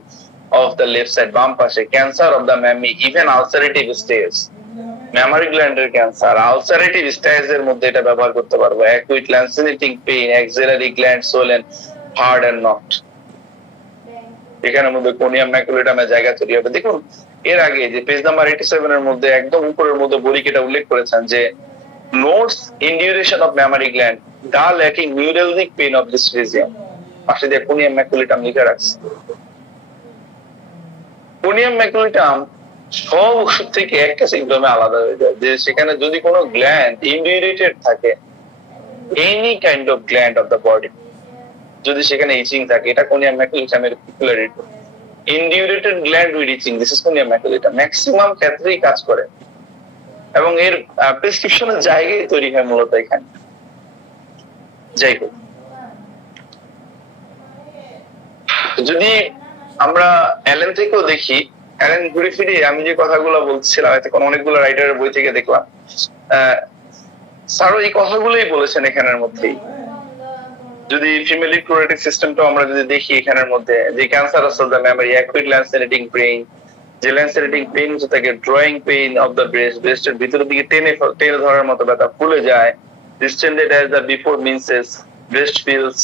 অফ দ্য লেফট সাইড বাম পাশে, cancer of the mammae, even ulcerative stage, mammary গ্ল্যান্ডের ক্যান্সার, আলসারেটিভ স্টেজ এর মধ্যে এটা ব্যবহার করতে পারবো। Acute lancinating pain, axillary gland swollen, hard and knot, এখানের মধ্যে কোনিয়াম ম্যাকুলেটামের জায়গা তৈরি হবে। দেখুন এর আগে যে পেজ নাম্বার 87 এর মধ্যে একদম উপরের মধ্যে বলিকেটা উল্লেখ করেছেন যে notes induration of mammary gland, the lacking neuralgic pain of this region, পাশে দিয়ে কোনিয়াম ম্যাকুলেটাম লিখে রাখছে। কোনিয়াম ম্যাকুলেটাম সব ওষুধ থেকে একটা সিম্পটমে আলাদা হয়ে যায়, যে সেখানে যদি কোনো গ্ল্যান্ড ইনডিউরেটেড থাকে, any kind of gland of the body, যদি সেখানে ইচিং থাকে, এটা কোনিয়াম ম্যাকুলেটামের পিকুলারিটি। Indurated gland with itching, this is Conium maculatum, maximum ক্ষেত্রেই কাজ করে এবং এর প্রেসক্রিপশনের জায়গায় তৈরি হয় মূলত এখানে। যাই হোক, যদি আমরা অ্যালেন থেকেও দেখি, অ্যালেন ঘুরে ফিরে আমি যে কথাগুলো বলছিলাম এখন অনেকগুলো রাইটারের বই থেকে দেখলাম, স্যারও এই কথাগুলোই বলেছেন এখানের মধ্যেই। যদি ফিমেল রিপ্রোডাক্টিভ সিস্টেমটা আমরা যদি দেখি এখানের মধ্যে, যে cancerous of the memory, acute lancinating pain, যে ল্যান্সেটিং পেইন হচ্ছে তাকে drawing pain of the breast, ব্রেস্টের ভিতরের দিকে টেনে ধরার মতো ব্যথা, ফুলে যায়, distended as the before menses, breast feels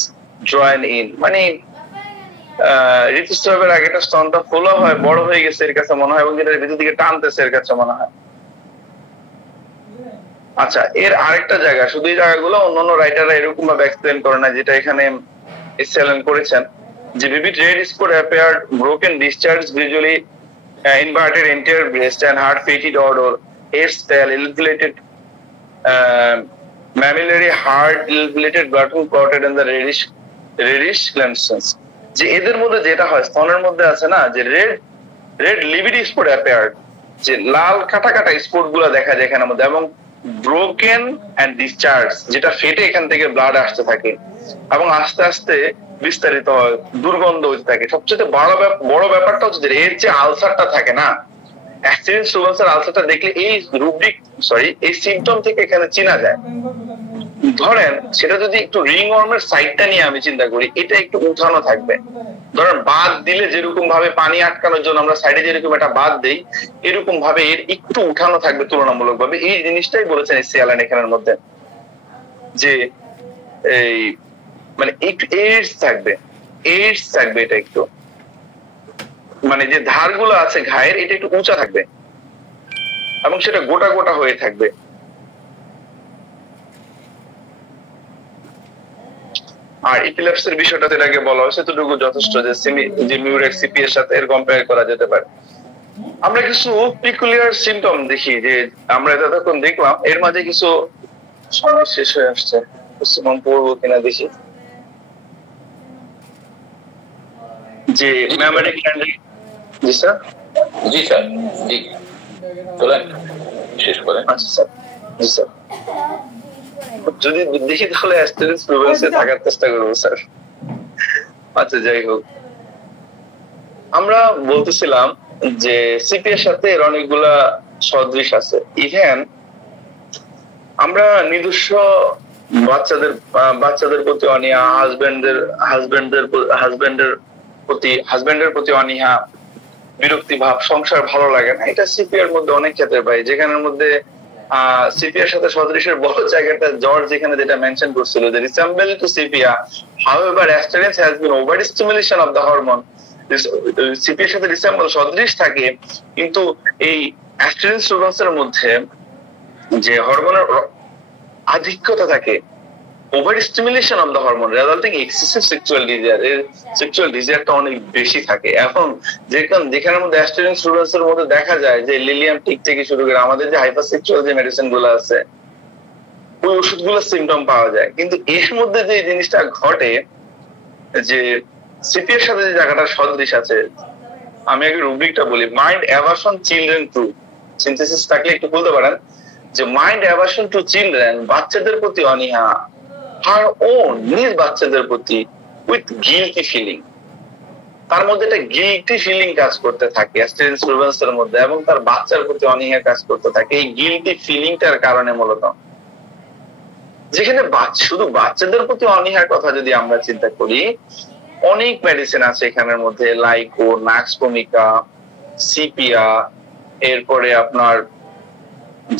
drawn in, মানে ঋতুস্রাবের আগে একটা স্তনটা ফোলা হয়, বড় হয়ে গেছে এর কাছে মনে হয়, এবং যেটা ভিতর দিকে টানতেছে এর কাছে মনে হয়। আচ্ছা, এর আরেকটা জায়গা, শুধু এই জায়গাগুলো অন্যান্য রাইটাররা এরকম ভাবে এক্সপ্লেন করে না যেটা এখানে এসএলএন করেছেন, যে vivid red spot appeared, broken discharge, gradually inverted entire breast and heart fetid odor, hair stale, elevated mammillary heart, elevated button clotted and the reddish glands। যে এদের মধ্যে যেটা হয়, স্তনের মধ্যে আছে না, যে রেড লিভিড স্পট অ্যাপিয়ার্ড, যে লাল কাটা কাটা স্পট গুলো দেখা যায় এখানের মধ্যে, এবং ব্রোকেন এন্ড ডিসচার্জ, যেটা ফেটে এখান থেকে ব্লাড আসতে থাকে এবং আস্তে আস্তে বিস্তারিত হয়, দুর্গন্ধ হতে থাকে। সবচেয়ে বড় ব্যাপারটা হচ্ছে এর যে আলসারটা থাকে না, অ্যাক্সিডেন্ট সুগার আলসারটা দেখলে এই এই সিম্পটম থেকে এখানে চেনা যায়। ধরেন সেটা যদি একটু রিং ওয়ার্মের সাইডটা নিয়ে আমি চিন্তা করি, এটা একটু উঠানো থাকবে, ধরেন বাদ দিলে যেরকম ভাবে পানি আটকানোর জন্য আমরা সাইডে যেরকম একটা বাদ দেই, এরকম ভাবে এর একটু উঠানো থাকবে তুলনামূলক ভাবে। এই জিনিসটাই বলেছেন এসএলএন এখানের মধ্যে, যে এই মানে একটু এডস থাকবে এটা একটু, মানে যে ধারগুলো আছে ঘায়ের, এটা একটু উঁচা থাকবে এবং সেটা গোটা গোটা হয়ে থাকবে। আর ইপিলেপসির বিষয়টা যেটাকে বলা হয় সেটুকু যথেষ্ট, যে মিউরেক্স সিপি এর সাথে এর কম্পেয়ার করা যেতে পারে। আমরা কিছু পিকুলিয়ার সিম্পটম দেখি, যে আমরা যতক্ষণ দেখলাম এর মাঝে কিছু সময় শেষ হয়ে আসছে, পড়বো কিনা দেখি। যে ম্যামেটিক গ্ল্যান্ড, জি স্যার, জি চলেন শেষ করেন। আচ্ছা স্যার, জি স্যার, যদি দেখি তাহলে অ্যাস্টেরিক্স প্রিভেন্সে থাকার চেষ্টা করবো স্যার। আচ্ছা, যাই হোক, আমরা বলতেছিলাম যে সিপি এর সাথে এর অনেকগুলা সদৃশ আছে। ইভেন আমরা নিজস্ব বাচ্চাদের প্রতি অনীহা, হাজবেন্ডের প্রতি অনীহা, বিরক্তি ভাব, সংসার ভালো লাগে না, এটা সিপি এর মধ্যে অনেক ক্ষেত্রে পাই। যেখানের মধ্যে সিপিয়ার সাথে সদৃশের বড় জায়গাটা জর্জ যেখানে যেটা মেনশন করছিল, যে resemble to Sepia, however abstinence has been overstimulation of the hormone। সিপিয়ার সাথে রিসেম্বল সদৃশ থাকে, কিন্তু এই অ্যাবস্টিনেন্স সুগান্সের মধ্যে যে হরমোনের আধিক্যতা থাকে, over stimulation of the hormone resulting excessive sexual desire, এর সেক্সুয়াল ডিজায়ারটা অনেক বেশি থাকে। এখন যেখানের মধ্যে অ্যাবস্টিনেন্স স্টুডেন্টসের মধ্যে দেখা যায় যে লিলিয়াম টিক থেকে শুরু করে আমাদের যে হাইপার সেক্সুয়াল যে মেডিসিন গুলো আছে, ওই ওষুধগুলোর সিমটম পাওয়া যায়। কিন্তু এর মধ্যে যে জিনিসটা ঘটে, যে সিপি এর সাথে যে জায়গাটা সদৃশ আছে, আমি আগে রুব্রিকটা বলি, mind aversion children to, synthesis থাকলে একটু বলতে পারেন, যে মাইন্ড অ্যাভারশন টু চিলড্রেন, বাচ্চাদের প্রতি অনীহা, হার ওন, নিজ বাচ্চাদের প্রতি, উইথ গিল্টি ফিলিং, তার মধ্যে একটা গিল্টি ফিলিং কাজ করতে থাকে অ্যাবস্টিনেন্স প্রিভেন্সের মধ্যে, এবং তার বাচ্চার প্রতি অনীহা কাজ করতে থাকে এই গিল্টি ফিলিংটার কারণে মূলত। যেখানে শুধু বাচ্চাদের প্রতি অনীহার কথা যদি আমরা চিন্তা করি, অনেক মেডিসিন আছে এখানের মধ্যে, লাইকো, নাক্সভোমিকা, সিপিয়া, এরপরে আপনার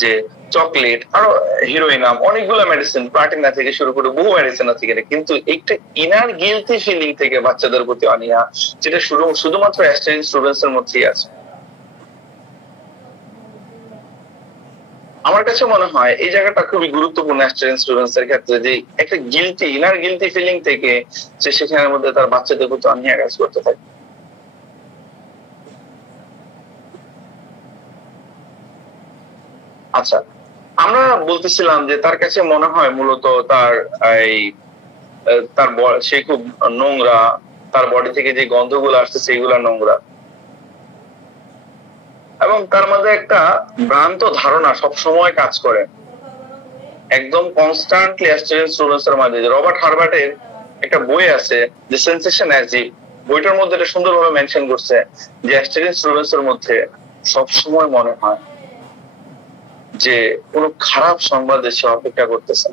যে চকলেট, আরো হিরোইনাম, অনেকগুলো মেডিসিন, প্লাটিনা থেকে শুরু করে বহু মেডিসিন আছে এখানে। কিন্তু একটা ইনার গিলটি ফিলিং থেকে বাচ্চাদের প্রতি অনীহা, যেটা শুধুমাত্র অ্যাবস্টিনেন্স স্টুডেন্টসের মধ্যেই আছে। আমার কাছে মনে হয় এই জায়গাটা খুবই গুরুত্বপূর্ণ অ্যাবস্টিনেন্স স্টুডেন্টসের ক্ষেত্রে, যে একটা ইনার গিলটি ফিলিং থেকে সেখানের মধ্যে তার বাচ্চাদের প্রতি অনীহা কাজ করতে থাকে। আচ্ছা, আমরা বলতেছিলাম যে তার কাছে মনে হয় মূলত তার এই তার সে খুব নোংরা, তার বডি থেকে যে গন্ধগুলো আসছে সেগুলো নোংরা, এবং তার মধ্যে একটা ভ্রান্ত ধারণা সব সময় কাজ করে একদম কনস্ট্যান্টলি স্টুডেন্টসের মাঝে। রবার্ট হার্বার্টের একটা বই আছে যে সেন্সেশন অ্যাজিভ, বইটার মধ্যে এটা সুন্দরভাবে মেনশন করছে যে স্টুডেন্টসের মধ্যে সব সময় মনে হয় যে কোনো খারাপ সংবাদ এসে অপেক্ষা করতেছে,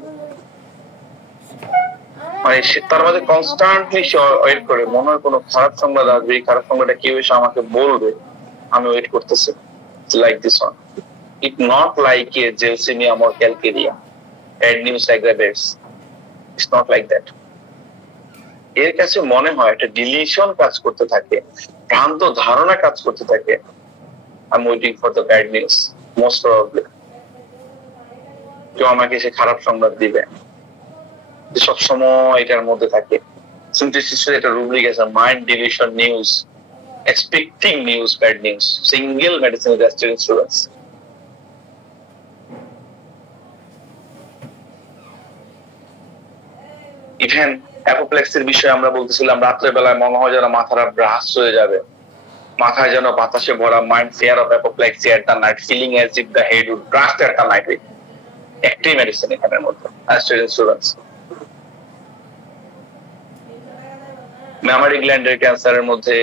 মানে তার মধ্যে কনস্ট্যান্টলি ওয়েট করে, মনে হয় কোনো খারাপ সংবাদ আসবে, এই খারাপ সংবাদটা কেউ এসে আমাকে বলবে, আমি ওয়েট করতেছি। Like this one, it not like a gelsemium or calcarea, bad news aggravates, it's not like that. এর কাছে মনে হয় একটা ডিলিশন কাজ করতে থাকে, ভ্রান্ত ধারণা কাজ করতে থাকে, I am waiting for the bad news, most probably কেউ আমাকে এসে খারাপ সংবাদ দিবে, সবসময় এটার মধ্যে থাকে। সিনথেসিসের একটা রুব্রিক আছে, mind delusion news, expecting news, bad news, single medicine students. Even অ্যাপোপ্লেক্সির বিষয়ে আমরা বলতেছিলাম, রাত্রে বেলায় মনে হয় যেন মাথাটা ব্রাস্ট হয়ে যাবে, মাথায় যেন বাতাসে ভরা, mind fear of apoplexy at the night, feeling as if the head would burst at the night. একটি মেডিসিন এখানের মধ্যে স্টুডেন্টস। মেমোরি গ্ল্যান্ডের ক্যান্সারের মধ্যে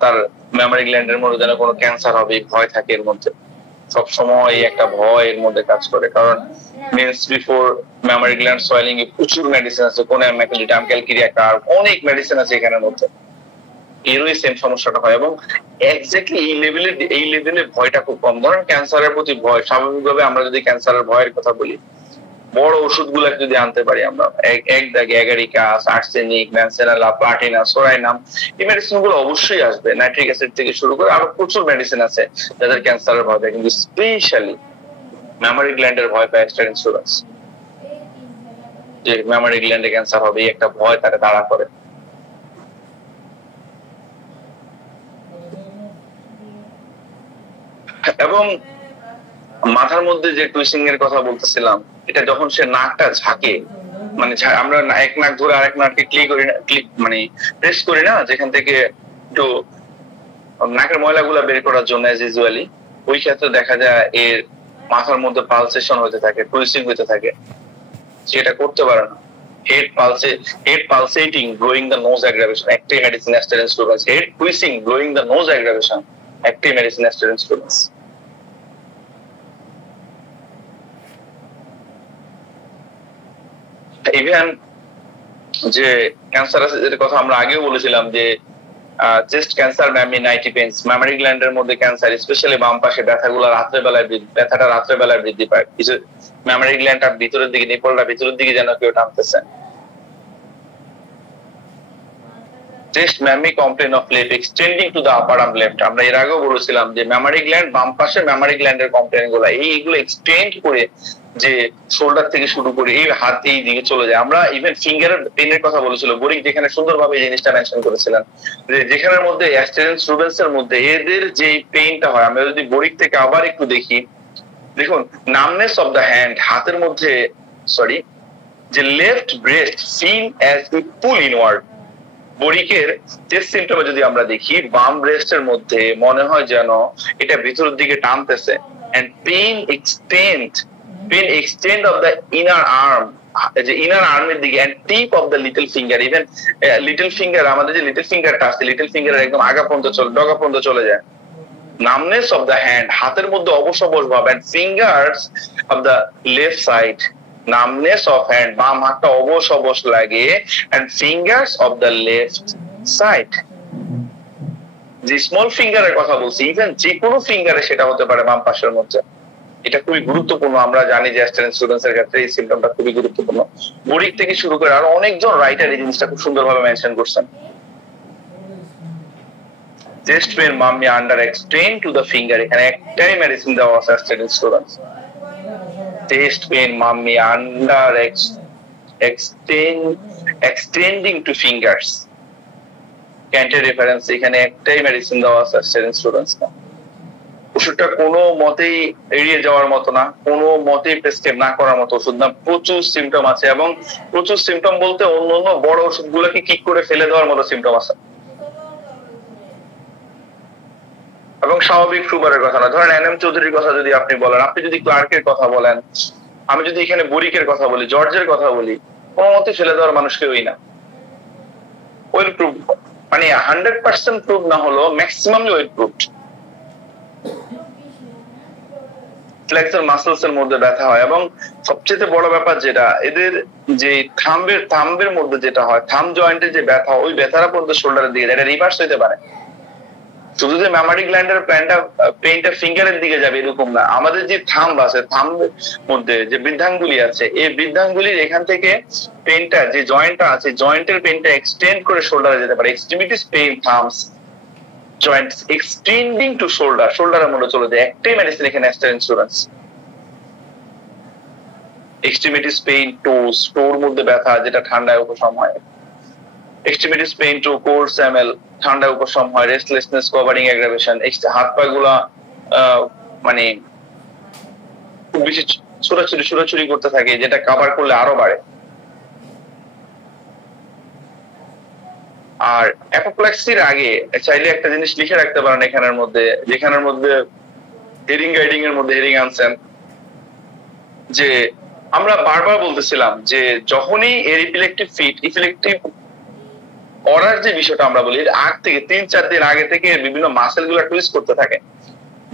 তার মেমোরি গ্ল্যান্ডের মধ্যে যেন কোনো ক্যান্সার হবে ভয় থাকে এর মধ্যে, সবসময় একটা ভয় এর মধ্যে কাজ করে, কারণ means before mammary gland swelling এ প্রচুর মেডিসিন আছে, কোন ম্যাকুলিটাম, ক্যালকেরিয়া, কার, অনেক মেডিসিন আছে এখানের মধ্যে, এরই সেম সমস্যাটা হয়। এবং এক্স্যাক্টলি এই লেভেলে ভয়টা খুব কম। ধরেন ক্যান্সারের প্রতি ভয়, স্বাভাবিকভাবে আমরা যদি ক্যান্সারের ভয়ের কথা বলি, বড় ওষুধগুলো যদি আনতে পারি আমরা, এক দাগে অ্যাগারিকাস, আর্সেনিক, ম্যানসেনালা, প্লাটিনা, সোরাইনাম, এই মেডিসিন গুলো অবশ্যই আসবে, নাইট্রিক অ্যাসিড থেকে শুরু করে আরো প্রচুর মেডিসিন আছে যাদের ক্যান্সারের ভয় পায়, কিন্তু স্পেশালি মেমোরি গ্ল্যান্ডের ভয় পায় স্টুডেন্টস, যে মেমোরি গ্ল্যান্ডে ক্যান্সার হবে এই একটা ভয় তাকে তাড়া করে। এবং মাথার মধ্যে যে টুইসিং এর কথা বলতেছিলাম, এটা যখন সে নাকটা ঝাঁকে, মানে আমরা এক নাক ধরে আরেক নাককে ক্লিক মানে প্রেস করি না, যেখান থেকে একটু নাকের ময়লাগুলা বের করার জন্য অ্যাজ ইউজুয়ালি, ওই ক্ষেত্রে দেখা যায় এর মাথার মধ্যে পালসেশন হতে থাকে, টুইসিং হতে থাকে, সেটা করতে পারে না। Head pulsating glowing the nose aggravation, একটি medicine students. Head twitching glowing the nose aggravation, একটি মেডিসিন স্টুডেন্টস। ইভেন যে ক্যান্সারের কথা আমরা আগেও বলেছিলাম যে chest cancer, nightly pains, mammary গ্ল্যান্ডের মধ্যে ক্যান্সার, স্পেশালি বাম পাশে ব্যথাটা রাত্রে বেলায় বৃদ্ধি পায়, কিছু মেমোরি গ্ল্যান্ডটা ভিতরের দিকে, নিপলটা ভিতরের দিকে যেন কেউ টানতেছে। Chest mammary complain of left extending to the upper arm left, আমরা এর আগেও বলেছিলাম যে মেমোরি গ্ল্যান্ড, বাম পাশে মেমোরি গ্ল্যান্ডের কমপ্লেন গুলো এইগুলো এক্সটেন্ড করে যে শোল্ডার থেকে শুরু করে এই হাত এই দিকে চলে যায়। আমরা ইভেন ফিঙ্গারের পেনের কথা বলেছিল বোরিক, যেখানে সুন্দরভাবে এই জিনিসটা মেনশন করেছিলেন যে যেখানের মধ্যে স্টুডেন্টস এর মধ্যে এদের যে পেইনটা হয়, আমরা যদি বোরিক থেকে আবার একটু দেখি, দেখুন নামনেস অফ দ্য হ্যান্ড, হাতের মধ্যে যে left breast seen as we pull inward, বোরিকের চেস্ট সিম্পটমে যদি আমরা দেখি, বাম ব্রেস্টের মধ্যে মনে হয় যেন এটা ভিতরের দিকে টানতেছে, and pain extend of the inner arm, যে ইনার আর্মের দিকে, and tip of the little finger, even little finger, আমাদের যে লিটল ফিঙ্গারটা আছে, লিটল ফিঙ্গারের একদম আগা পর্যন্ত ডগা পর্যন্ত চলে যায়। নামনেস অফ দ্য হ্যান্ড, হাতের মধ্যে অবশ ভাব, and fingers of the left side, numbness of hand, বাম হাতটা অবশ লাগে, and fingers of the left side. যে স্মল ফিঙ্গারের কথা বলছি, ইভেন যে কোনো ফিঙ্গারে সেটা হতে পারে বাম পাশের মধ্যে, এটা খুবই গুরুত্বপূর্ণ। আমরা জানি যে স্টুডেন্টস এর ক্ষেত্রে এই সিম্পটমটা খুবই গুরুত্বপূর্ণ। বোরিক থেকে শুরু করে আরো অনেকজন রাইটার এই জিনিসটা খুব সুন্দরভাবে মেনশন করছেন। Chest pain mammae under extend to the finger, এখানে একটাই মেডিসিন দেওয়া আছে students. Chest pain mammae under extending to fingers, ক্যান্টের রেফারেন্স, এখানে একটাই মেডিসিন দেওয়া আছে স্টুডেন্টস। ওষুধটা কোনো মতেই এড়িয়ে যাওয়ার মতো না, কোনো মতেই প্রেসক্রাইব না করার মতো ওষুধ না। প্রচুর সিমটম আছে, এবং প্রচুর সিমটম বলতে অন্য অন্য বড় ওষুধগুলোকে কিক করে ফেলে দেওয়ার মতো সিমটম আছে। এবং স্বাভাবিক সুগারের কথা না। ধরেন এনএম চৌধুরীর কথা যদি আপনি বলেন, আপনি যদি ক্লার্কের কথা বলেন, আমি যদি এখানে বুরিকের কথা বলি, জর্জের কথা বলি, কোনো মতে ফেলে দেওয়ার মানুষ কেউই না। ওয়েল প্রুভ, মানে 100% প্রুভ না হলো maximumly well proved. Flexor muscles এর মধ্যে ব্যথা হয়, এবং সবচেয়ে বড় ব্যাপার যেটা, এদের যে থাম্বের মধ্যে যেটা হয়, থাম্ব জয়েন্টের যে ব্যথা, ওই ব্যথাটা পর্যন্ত শোল্ডারের দিকে যায়। এটা রিভার্স হইতে পারে। শুধু যে মেমারি গ্ল্যান্ডের পেইনটা ফিঙ্গারের দিকে যাবে এরকম না। আমাদের যে থাম্ব আছে, থাম্বের মধ্যে যে বৃদ্ধাঙ্গুলি আছে, এই বৃদ্ধাঙ্গুলির এখান থেকে পেইনটা, যে জয়েন্টটা আছে, জয়েন্টের পেইনটা এক্সটেন্ড করে শোল্ডারে যেতে পারে। Extremities pain thumbs joints extending to shoulder, শোল্ডারের মধ্যে চলে যায়। একটাই মেডিসিন এখানে, aster insurance. Extremities pain toes, টোর মধ্যে ব্যথা যেটা ঠান্ডায় উপশম হয়। Extremities pain toe cold amel, ঠান্ডায় উপশম হয়। রেস্টলেসনেস কভারিং অ্যাগ্রাভেশন, হাত পা গুলা মানে খুব বেশি ছোড়াছুড়ি করতে থাকে, যেটা কভার করলে আরো বাড়ে। আর অ্যাপোপ্লেক্সির আগে চাইলে একটা জিনিস লিখে রাখতে পারেন এখানের মধ্যে, যেখানের মধ্যে হেডিং গাইডিং এর মধ্যে হেডিং আনছেন, যে আমরা বারবার বলতেছিলাম যে যখনই এর ইপিলেকটিভ ফিট, ইপিলেকটিভ অর্ডার যে বিষয়টা আমরা বলি, আগ থেকে 3-4 দিন আগে থেকে বিভিন্ন মাসেল গুলা টুইস্ট করতে থাকে।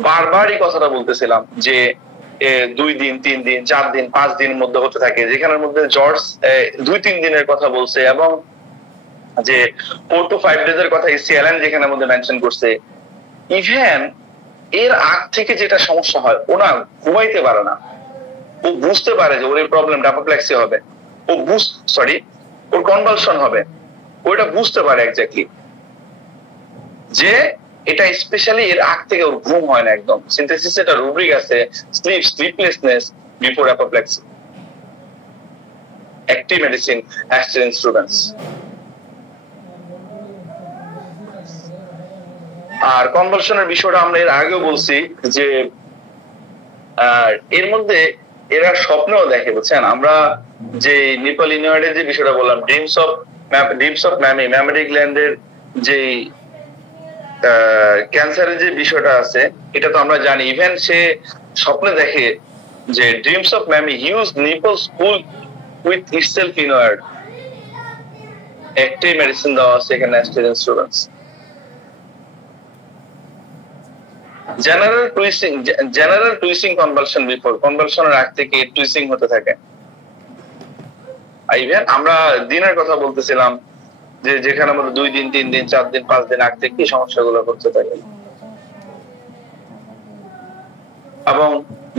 বারবার এই কথাটা বলতেছিলাম যে 2 দিন, 3 দিন, 4 দিন, 5 দিনের মধ্যে হতে থাকে, যেখানের মধ্যে জর্জ 2-3 দিনের কথা বলছে, এবং যে 4 to 5 days এর কথা এসিএলএন যেখানের মধ্যে মেনশন করছে। ইভেন এর আগ থেকে যেটা সমস্যা হয়, ও না ঘুমাইতে পারে না। ও বুঝতে পারে যে ওর এই প্রবলেমটা অ্যাপোপ্লেক্সি হবে, ওর কনভালশন হবে, ওটা বুঝতে পারে এক্স্যাক্টলি যে এটা স্পেশালি এর আগ থেকে ওর ঘুম হয় না একদম। সিনথেসিস এটা রুব্রিক আছে, স্লিপলেসনেস বিফোর অ্যাপোপ্লেক্সি। একটি মেডিসিন, অ্যাস্টার ইন্স্যুরেন্স। আর কনভালশনের বিষয়টা আমরা এর আগেও বলছি যে এর মধ্যে এরা স্বপ্নও দেখে, বুঝছেন। আমরা যে নিপোলিনয়েডের যে বিষয়টা বললাম, ড্রিমস অফ ম্যামি, ম্যামারি গ্ল্যান্ডের যে ক্যান্সারের যে বিষয়টা আছে, এটা তো আমরা জানি। ইভেন সে স্বপ্নে দেখে যে dreams of mammae huge nipples full with itself inward. একটাই মেডিসিন দেওয়া আছে এখানে, aster insurance. General twitching convulsion before, কনভালশনের আগ থেকে টুইসিং হতে থাকে। ইভেন আমরা দিনের কথা বলতেছিলাম যে যেখানে আমাদের 2 দিন, 3 দিন, 4 দিন, 5 দিন আগ থেকে কি সমস্যাগুলো করতে থাকে। এবং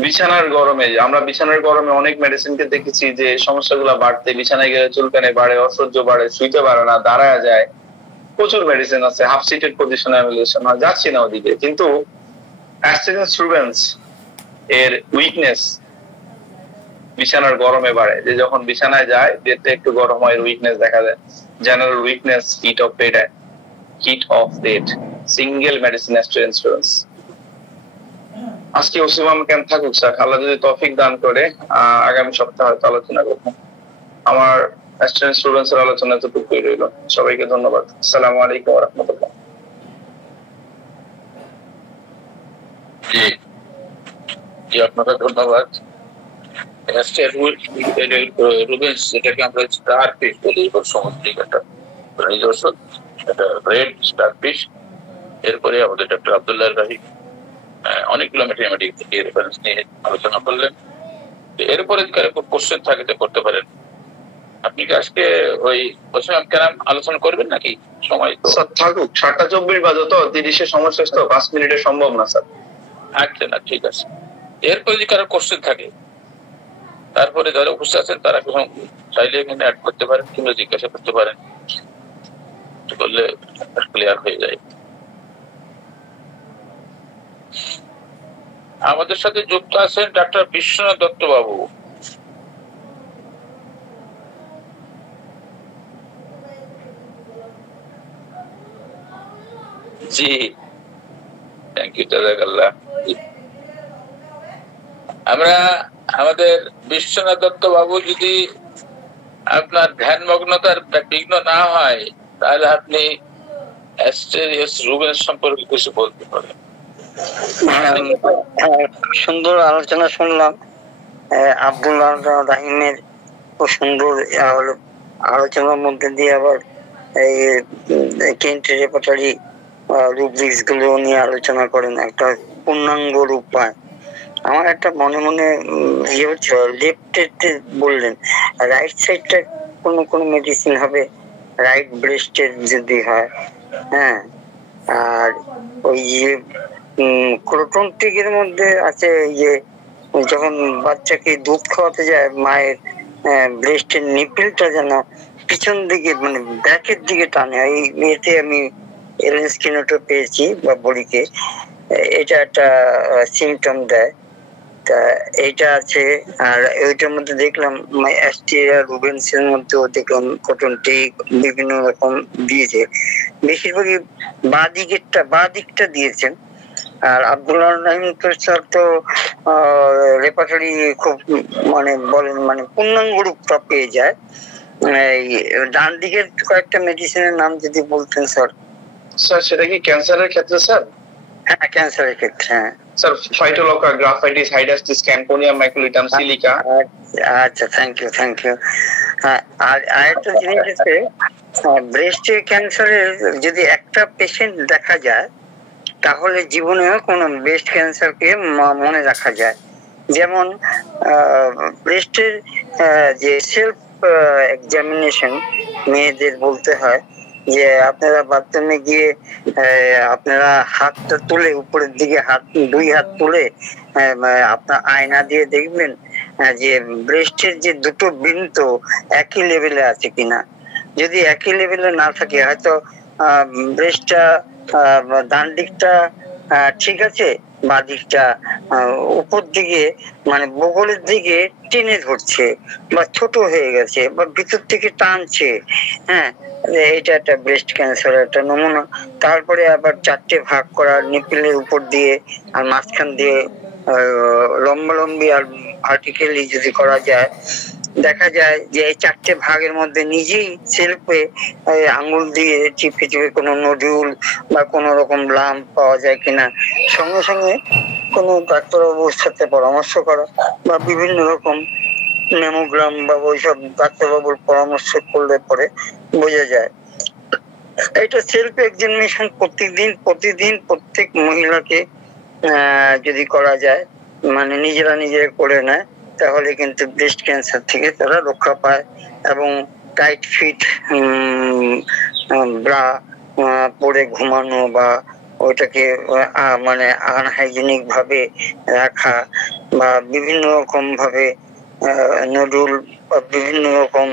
বিছানার গরমে, আমরা বিছানার গরমে অনেক মেডিসিনকে দেখেছি যে সমস্যাগুলো বাড়তে, বিছানায় গেলে চুলকানি বাড়ে, অসহ্য বাড়ে, শুইতে পারে না, দাঁড়ায় যায়। প্রচুর মেডিসিন আছে, হাফ সিটেড পজিশনে অ্যাভেলেশন হয়, যাচ্ছি না ওদিকে। কিন্তু অ্যাস্টার ইন্স্যুরেন্স এর উইকনেস বিছানার গরমে বাড়ে, যে যখন বিছানায় যায় বেডটা একটু গরম হয়, উইকনেস দেখা যায়। General weakness, heat of date, single medicine, aster insurance. আজকে ওসিমাম ক্যাম্প থাকুক স্যার, আল্লাহ যদি তৌফিক দান করে আগামী সপ্তাহে হয়তো আলোচনা করবো। আমার অ্যাস্টার ইন্স্যুরেন্সের আলোচনা এতটুকুই রইল। সবাইকে ধন্যবাদ। আসসালামু আলাইকুম ওয়া রাহমাতুল্লাহ। জি, আপনাকে ধন্যবাদ। রুবেন্স, যেটাকে আমরা স্টার ফিশ বলি, সামুদ্রিক একটা নিজস্ব একটা রেড স্টার ফিশ। এরপরে আমাদের ডক্টর আব্দুল্লাহ রাহিম অনেকগুলো ম্যাথমেটিক্স থেকে রেফারেন্স নিয়ে আলোচনা করলেন। এরপরে কোশ্চেন থাকে তো করতে পারেন। আপনি কি আজকে ওই ওসিমাম কেরাম আলোচনা করবেন নাকি? সময় তো স্যার থাকুক, 7:24 বাজে তো, 30-এ সময় শেষ তো, 5 মিনিটে সম্ভব না স্যার। আচ্ছা, না ঠিক আছে। এরপরে যদি কারো কোশ্চেন থাকে, তারপরে যারা উপস্থিত আছেন তারা চাইলে এখানে অ্যাড করতে পারেন কিংবা জিজ্ঞাসা করতে পারেন, করলে ক্লিয়ার হয়ে যায়। আমাদের সাথে যুক্ত আছেন doctor Biswanath Dutta Babu. G, thank you, জাযাকাল্লাহ। আমরা আমাদের বিশ্বনাথ দত্ত বাবু যদি আপনার ধ্যানমগ্নতার বিঘ্ন না হয়, তাহলে আপনি অ্যাস্টেরিয়াস রুবেন্স সম্পর্কে কিছু বলতে পারেন। সুন্দর আলোচনা শুনলাম আব্দুল্লাহ রাহিমের, খুব সুন্দর আলোচনার মধ্যে দিয়ে আবার এই কেন্ট রেপার্টরি রুব্রিক্স গুলো নিয়ে আলোচনা করেন, একটা পূর্ণাঙ্গ রূপ পায়। আমার একটা মনে মনে ইয়ে হচ্ছে, লেফট বললেন, রাইট সাইডটা কোনো মেডিসিন হবে, রাইট ব্রেস্টের যদি হয়, হ্যাঁ। আর ওই যে ক্রোটনটিকের মধ্যে আছে, যে যখন বাচ্চাকে দুধ খাওয়াতে যায়, মায়ের ব্রেস্টের নিপিলটা যেন পিছন দিকে মানে ব্যাকের দিকে টানে। এই এতে আমি এলেনস্কিনোটো পেয়েছি বা বড়িকে, এটা একটা সিমটম দেয়। তা এইটা আছে। আর ওইটার মধ্যে দেখলাম অ্যাস্টেরিয়া রুবেন্সের মধ্যেও দেখলাম কটনটিক বিভিন্ন রকম দিয়েছে, বেশিরভাগই বাঁ দিকটা দিয়েছেন। আর আব্দুল্লাহ রাহিম স্যার তো রেপার্টরি খুব মানে বলেন, মানে পূর্ণাঙ্গ রূপটা পেয়ে যায়। ডান দিকের কয়েকটা মেডিসিনের নাম যদি বলতেন স্যার। স্যার সেটা কি ক্যান্সারের ক্ষেত্রে স্যার? হ্যাঁ, ক্যান্সারের ক্ষেত্রে, হ্যাঁ sir. Phytolacca, graphites, hydrastis, conium maculatum, silica. আচ্ছা, থ্যাংক ইউ। হ্যাঁ, আর আরেকটা জিনিস হচ্ছে, ব্রেস্ট ক্যান্সারের যদি একটা পেশেন্ট দেখা যায়, তাহলে জীবনেও কোনো ব্রেস্ট ক্যান্সারকে মনে রাখা যায়। যেমন ব্রেস্টের যে সেলফ এক্সামিনেশন মেয়েদের বলতে হয়, যে আপনারা বাথরুমে গিয়ে আপনারা হাতটা তুলে উপরের দিকে দুই হাত তুলে আপনার আয়না দিয়ে দেখবেন যে ব্রেস্টের যে দুটো বিন্দু একই লেভেলে আছে কিনা। যদি একই লেভেলে না থাকে, হয়তো ব্রেস্টটা ডান দিকটা ঠিক আছে, বাঁ দিকটা উপর দিকে মানে বগলের দিকে টেনে ধরছে, বা ছোট হয়ে গেছে, বা ভিতর থেকে টানছে, হ্যাঁ, এটা একটা ব্রেস্ট ক্যান্সার একটা নমুনা। তারপরে আবার চারটে ভাগ করা, নিপিলের উপর দিয়ে আর মাঝখান দিয়ে লম্বালম্বি আর ভার্টিক্যালি যদি করা যায়, দেখা যায় যে এই চারটে ভাগের মধ্যে নিজেই সেলফে আঙুল দিয়ে চিপে চিপে কোনো নজুল বা কোনো রকম লাম্প পাওয়া যায় কিনা, সঙ্গে সঙ্গে কোনো ডাক্তারবাবুর সাথে পরামর্শ করা, বা বিভিন্ন রকম মেমোগ্রাম বা ওইসব ডাক্তারবাবুর পরামর্শ করলে পরে বোঝা যায়। এটা সেলফ এক্সামিনেশন প্রতিদিন প্রত্যেক মহিলাকে যদি করা যায়, মানে নিজেরা করে নেয়, তাহলে কিন্তু ব্রেস্ট ক্যান্সার থেকে তারা রক্ষা পায়। এবং টাইট ফিট ব্রা পরে ঘুমানো, বা ওইটাকে মানে আনহাইজেনিক ভাবে রাখা, বা বিভিন্ন রকম ভাবে নুডল বা বিভিন্ন রকম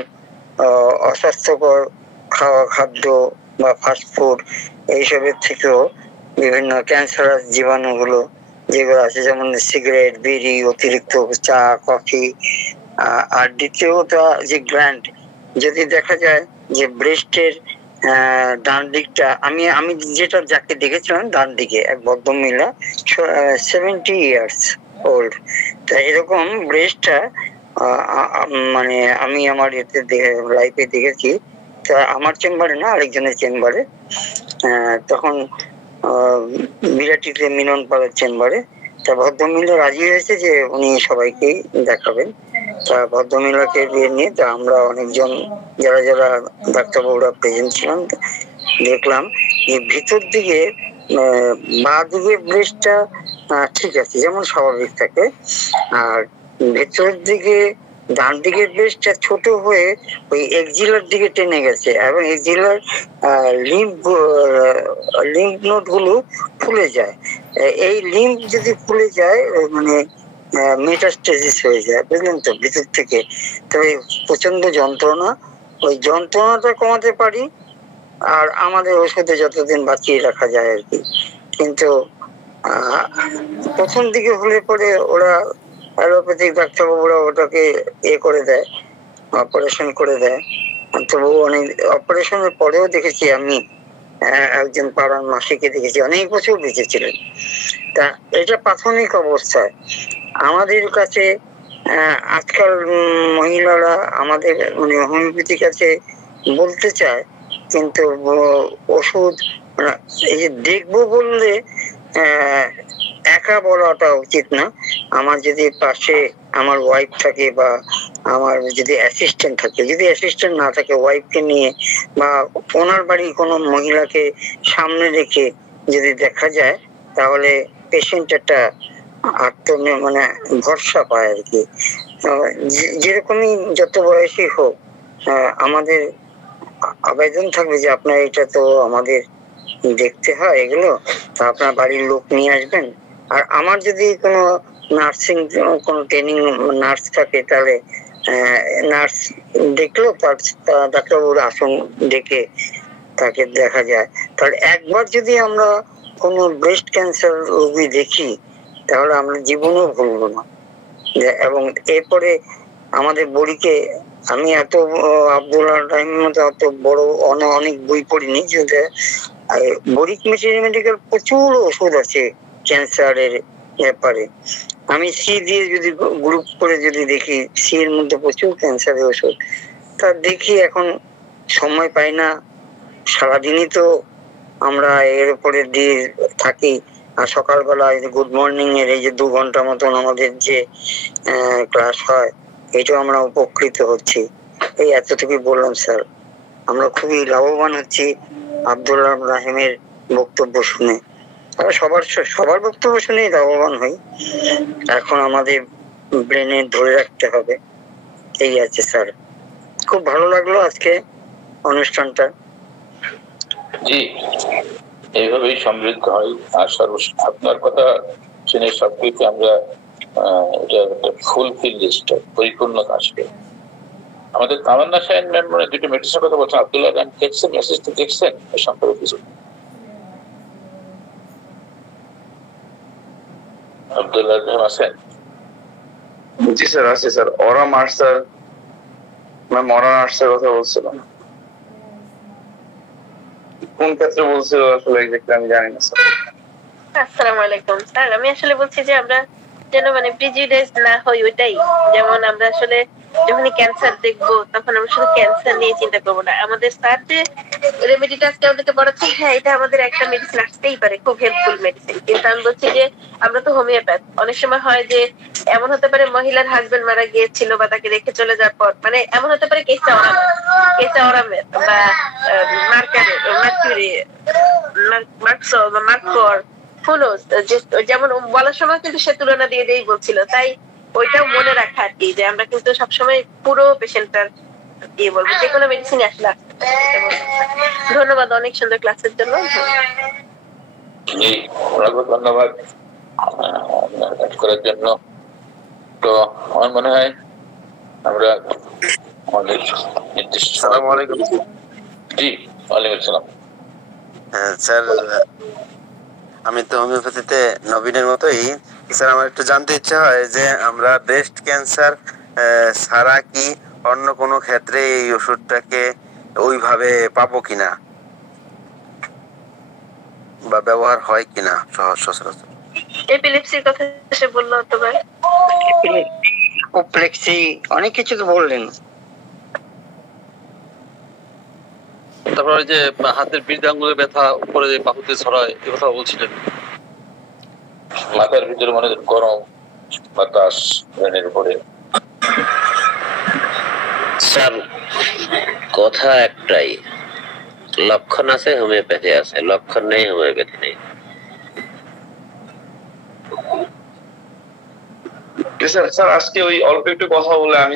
অস্বাস্থ্যকর খাদ্য বা ফাস্টফুড, এইসবের থেকেও বিভিন্ন ক্যান্সারাস জীবাণুগুলো যেগুলো আছে, যেমন সিগারেট, বিড়ি, অতিরিক্ত চা, কফি। আর দ্বিতীয়টা যে গ্ল্যান্ড, যদি দেখা যায় যে ব্রেস্টের ডান দিকটা, আমি যেটা যাকে দেখেছিলাম ডান দিকে, এক ভদ্রমহিলা 70 years old, তা এরকম ব্রেস্টটা মানে আমি আমার এতে লাইফে দেখেছি। তা আমার চেম্বারে না, আরেকজনের চেম্বারে, তখন বিরাটিতে মিলন পাড়ার চেম্বারে। তা ভদ্রমহিলা রাজি হয়েছে যে উনি সবাইকেই দেখাবেন। তা ভদ্রমহিলাকে নিয়ে তা আমরা অনেকজন যারা ডাক্তারবাবুরা প্রেজেন্ট ছিলাম, দেখলাম যে ভিতর দিকে বাঁ দিকে ব্রেস্টটা ঠিক আছে, যেমন স্বাভাবিক থাকে, আর ভেতরের দিকে ডান দিকের ব্রেস্টটা ছোট হয়ে ওই এক্সিলার দিকে টেনে গেছে, এবং এক্সিলার লিম্ফ নোড গুলো ফুলে যায়। এই লিম্ফ যদি ফুলে যায়, মানে মেটাস্টেসিস হয়ে যায়, বুঝলেন তো, ভিতর থেকে। তবে প্রচন্ড যন্ত্রণা, ওই যন্ত্রণাটা কমাতে পারি, আর আমাদের ওষুধে যতদিন বাঁচিয়ে রাখা যায় আর কি। কিন্তু প্রথম দিকে হলে পরে ওরা অ্যালোপ্যাথিক ডাক্তারবাবুরা ওটাকে করে দেয়, অপারেশন করে দেয়। তবু অনেক অপারেশনের পরেও দেখেছি আমি একজন পাড়ার মাসিকে দেখেছি, অনেক বছর বেঁচে ছিলেন। তা এটা প্রাথমিক অবস্থায় আমাদের কাছে আজকাল মহিলারা আমাদের মানে হোমিওপ্যাথির কাছে বলতে চায়, কিন্তু ওষুধ এই যে দেখবো বললে একা বলাটা উচিত না। আমার যদি পাশে আমার ওয়াইফ থাকে বা আমার যদি অ্যাসিস্ট্যান্ট থাকে, যদি অ্যাসিস্ট্যান্ট না থাকে ওয়াইফকে নিয়ে বা ওনার বাড়ির কোনো মহিলাকে সামনে রেখে যদি দেখা যায়, তাহলে পেশেন্ট একটা মানে ভরসা পায় আর কি। যেরকমই যত বয়সী হোক, আমাদের আবেদন থাকবে যে আপনার এটা তো আমাদের দেখতে হয় এগুলো, তো আপনার বাড়ির লোক নিয়ে আসবেন। আর আমার যদি কোনো নার্সিং কোনো ট্রেনিং নার্স থাকে, তাহলে নার্স দেখলো তার ডাক্তারবাবুর আসন ডেকে তাকে দেখা যায়। তাহলে একবার যদি আমরা কোনো ব্রেস্ট ক্যান্সার রোগী দেখি, তাহলে আমরা জীবনেও ভুলবো না। এবং এরপরে আমাদের বড়িকে আমি এত আব্দুল্লাহ রাহিমের মতো এত বড় অনেক বই পড়িনি, যে বরিক মেডিকেল প্রচুর ওষুধ আছে ক্যান্সারের ব্যাপারে। আমি সি দিয়ে যদি গ্রুপ করে যদি দেখি, সি এর মধ্যে প্রচুর ক্যান্সারের ওষুধ। তা দেখি এখন সময় পাই না, সারাদিনই তো আমরা এর উপরে দিয়ে থাকি। আর সকালবেলা গুড মর্নিং এর এই যে 2 ঘন্টা মতন আমাদের যে ক্লাস হয়, এটাও আমরা উপকৃত হচ্ছি। এই এতটুকুই বললাম স্যার। আমরা খুবই লাভবান হচ্ছি আব্দুল্লাহ রাহিমের বক্তব্য শুনে। আমরা সবার বক্তব্য শুনেই লাভবান হই। এখন আমাদের ব্রেনে ধরে রাখতে হবে, এই আছে স্যার। খুব ভালো লাগলো আজকে অনুষ্ঠানটা। জি, এইভাবেই সমৃদ্ধ হয়। আর আপনার কথা শুনে সবকিছু আমরা ফুলফিল লিস্ট, পরিপূর্ণতা আসবে। আমাদের তামান্না শাহিন ম্যাম মানে 2টি মেডিসিনের কথা বলছেন, আব্দুল্লাহ ম্যাম দেখছেন, মেসেজটা দেখছেন এ সম্পর্কে কিছু? আব্দুল্লাহ ম্যাম আছেন? জি স্যার আছে স্যার। ওরা মার্সার ম্যাম, ওরা নার্সের কথা বলছিলাম। কোন ক্ষেত্রে বলছিল আসলে এক্স্যাক্টলি আমি জানি না স্যার। আসসালামু আলাইকুম স্যার, আমি আসলে বলছি যে আমরা যেন মানে প্রিজুডিস না হই, ওইটাই। যেমন আমরা আসলে যখনই ক্যান্সার দেখবো, তখন আমরা শুধু ক্যান্সার নিয়ে চিন্তা করবো না। আমাদের স্যার যে রেমেডিটা আজকে আমাদেরকে পড়াচ্ছে, হ্যাঁ এটা আমাদের একটা মেডিসিন আসতেই পারে, খুব হেল্পফুল মেডিসিন, কিন্তু আমি বলছি যে আমরা তো হোমিওপ্যাথ। অনেক সময় হয় যে এমন হতে পারে মহিলার হাজবেন্ড মারা গিয়েছিল বা তাকে রেখে চলে যাওয়ার পর, মানে এমন হতে পারে কেসটা অরামের বা মার্কিউরি বা মার্কর ফুলোস, যেমন বলার সময় কিন্তু সে তুলনা দিয়ে দিয়েই বলছিল। তাই ওইটাও মনে রাখা আর কি, যে আমরা কিন্তু সবসময় পুরো পেশেন্টটার দিয়ে বলবো, যে কোনো মেডিসিন আসলে। ধন্যবাদ অনেক সুন্দর ক্লাসের জন্য। ধন্যবাদ করার জন্য। তো আমার মনে হয় আমরা অনেক নির্দিষ্ট। আসসালামু আলাইকুম। জি, ওয়ালাইকুম আসসালাম। স্যার, আমি তো হোমিওপ্যাথিতে নবীনের মতোই। স্যার, আমার একটু জানতে ইচ্ছা হয় যে আমরা ব্রেস্ট ক্যান্সার ছাড়া কি অন্য কোনো ক্ষেত্রে এই ওষুধটাকে ওইভাবে পাবো কিনা বা ব্যবহার হয় কিনা সচরাচর? এপিলেপসির কথা সে বললো তো ভাই, এপিলেপসি অনেক কিছু তো বললেন। তারপরে যে হাতের বৃদ্ধাঙ্গুলে ব্যথা, উপরে যে বাহুতে ছড়ায়, এ কথা বলছিলেন। মাথার ভিতরে মনে গরম বাতাস ব্রেনের উপরে। স্যার, কথা একটাই, লক্ষণ আছে হোমিওপ্যাথি আছে, লক্ষণ নেই হোমিওপ্যাথি নেই। স্যার আজকে ওই অল্প একটু কথা বলে আমি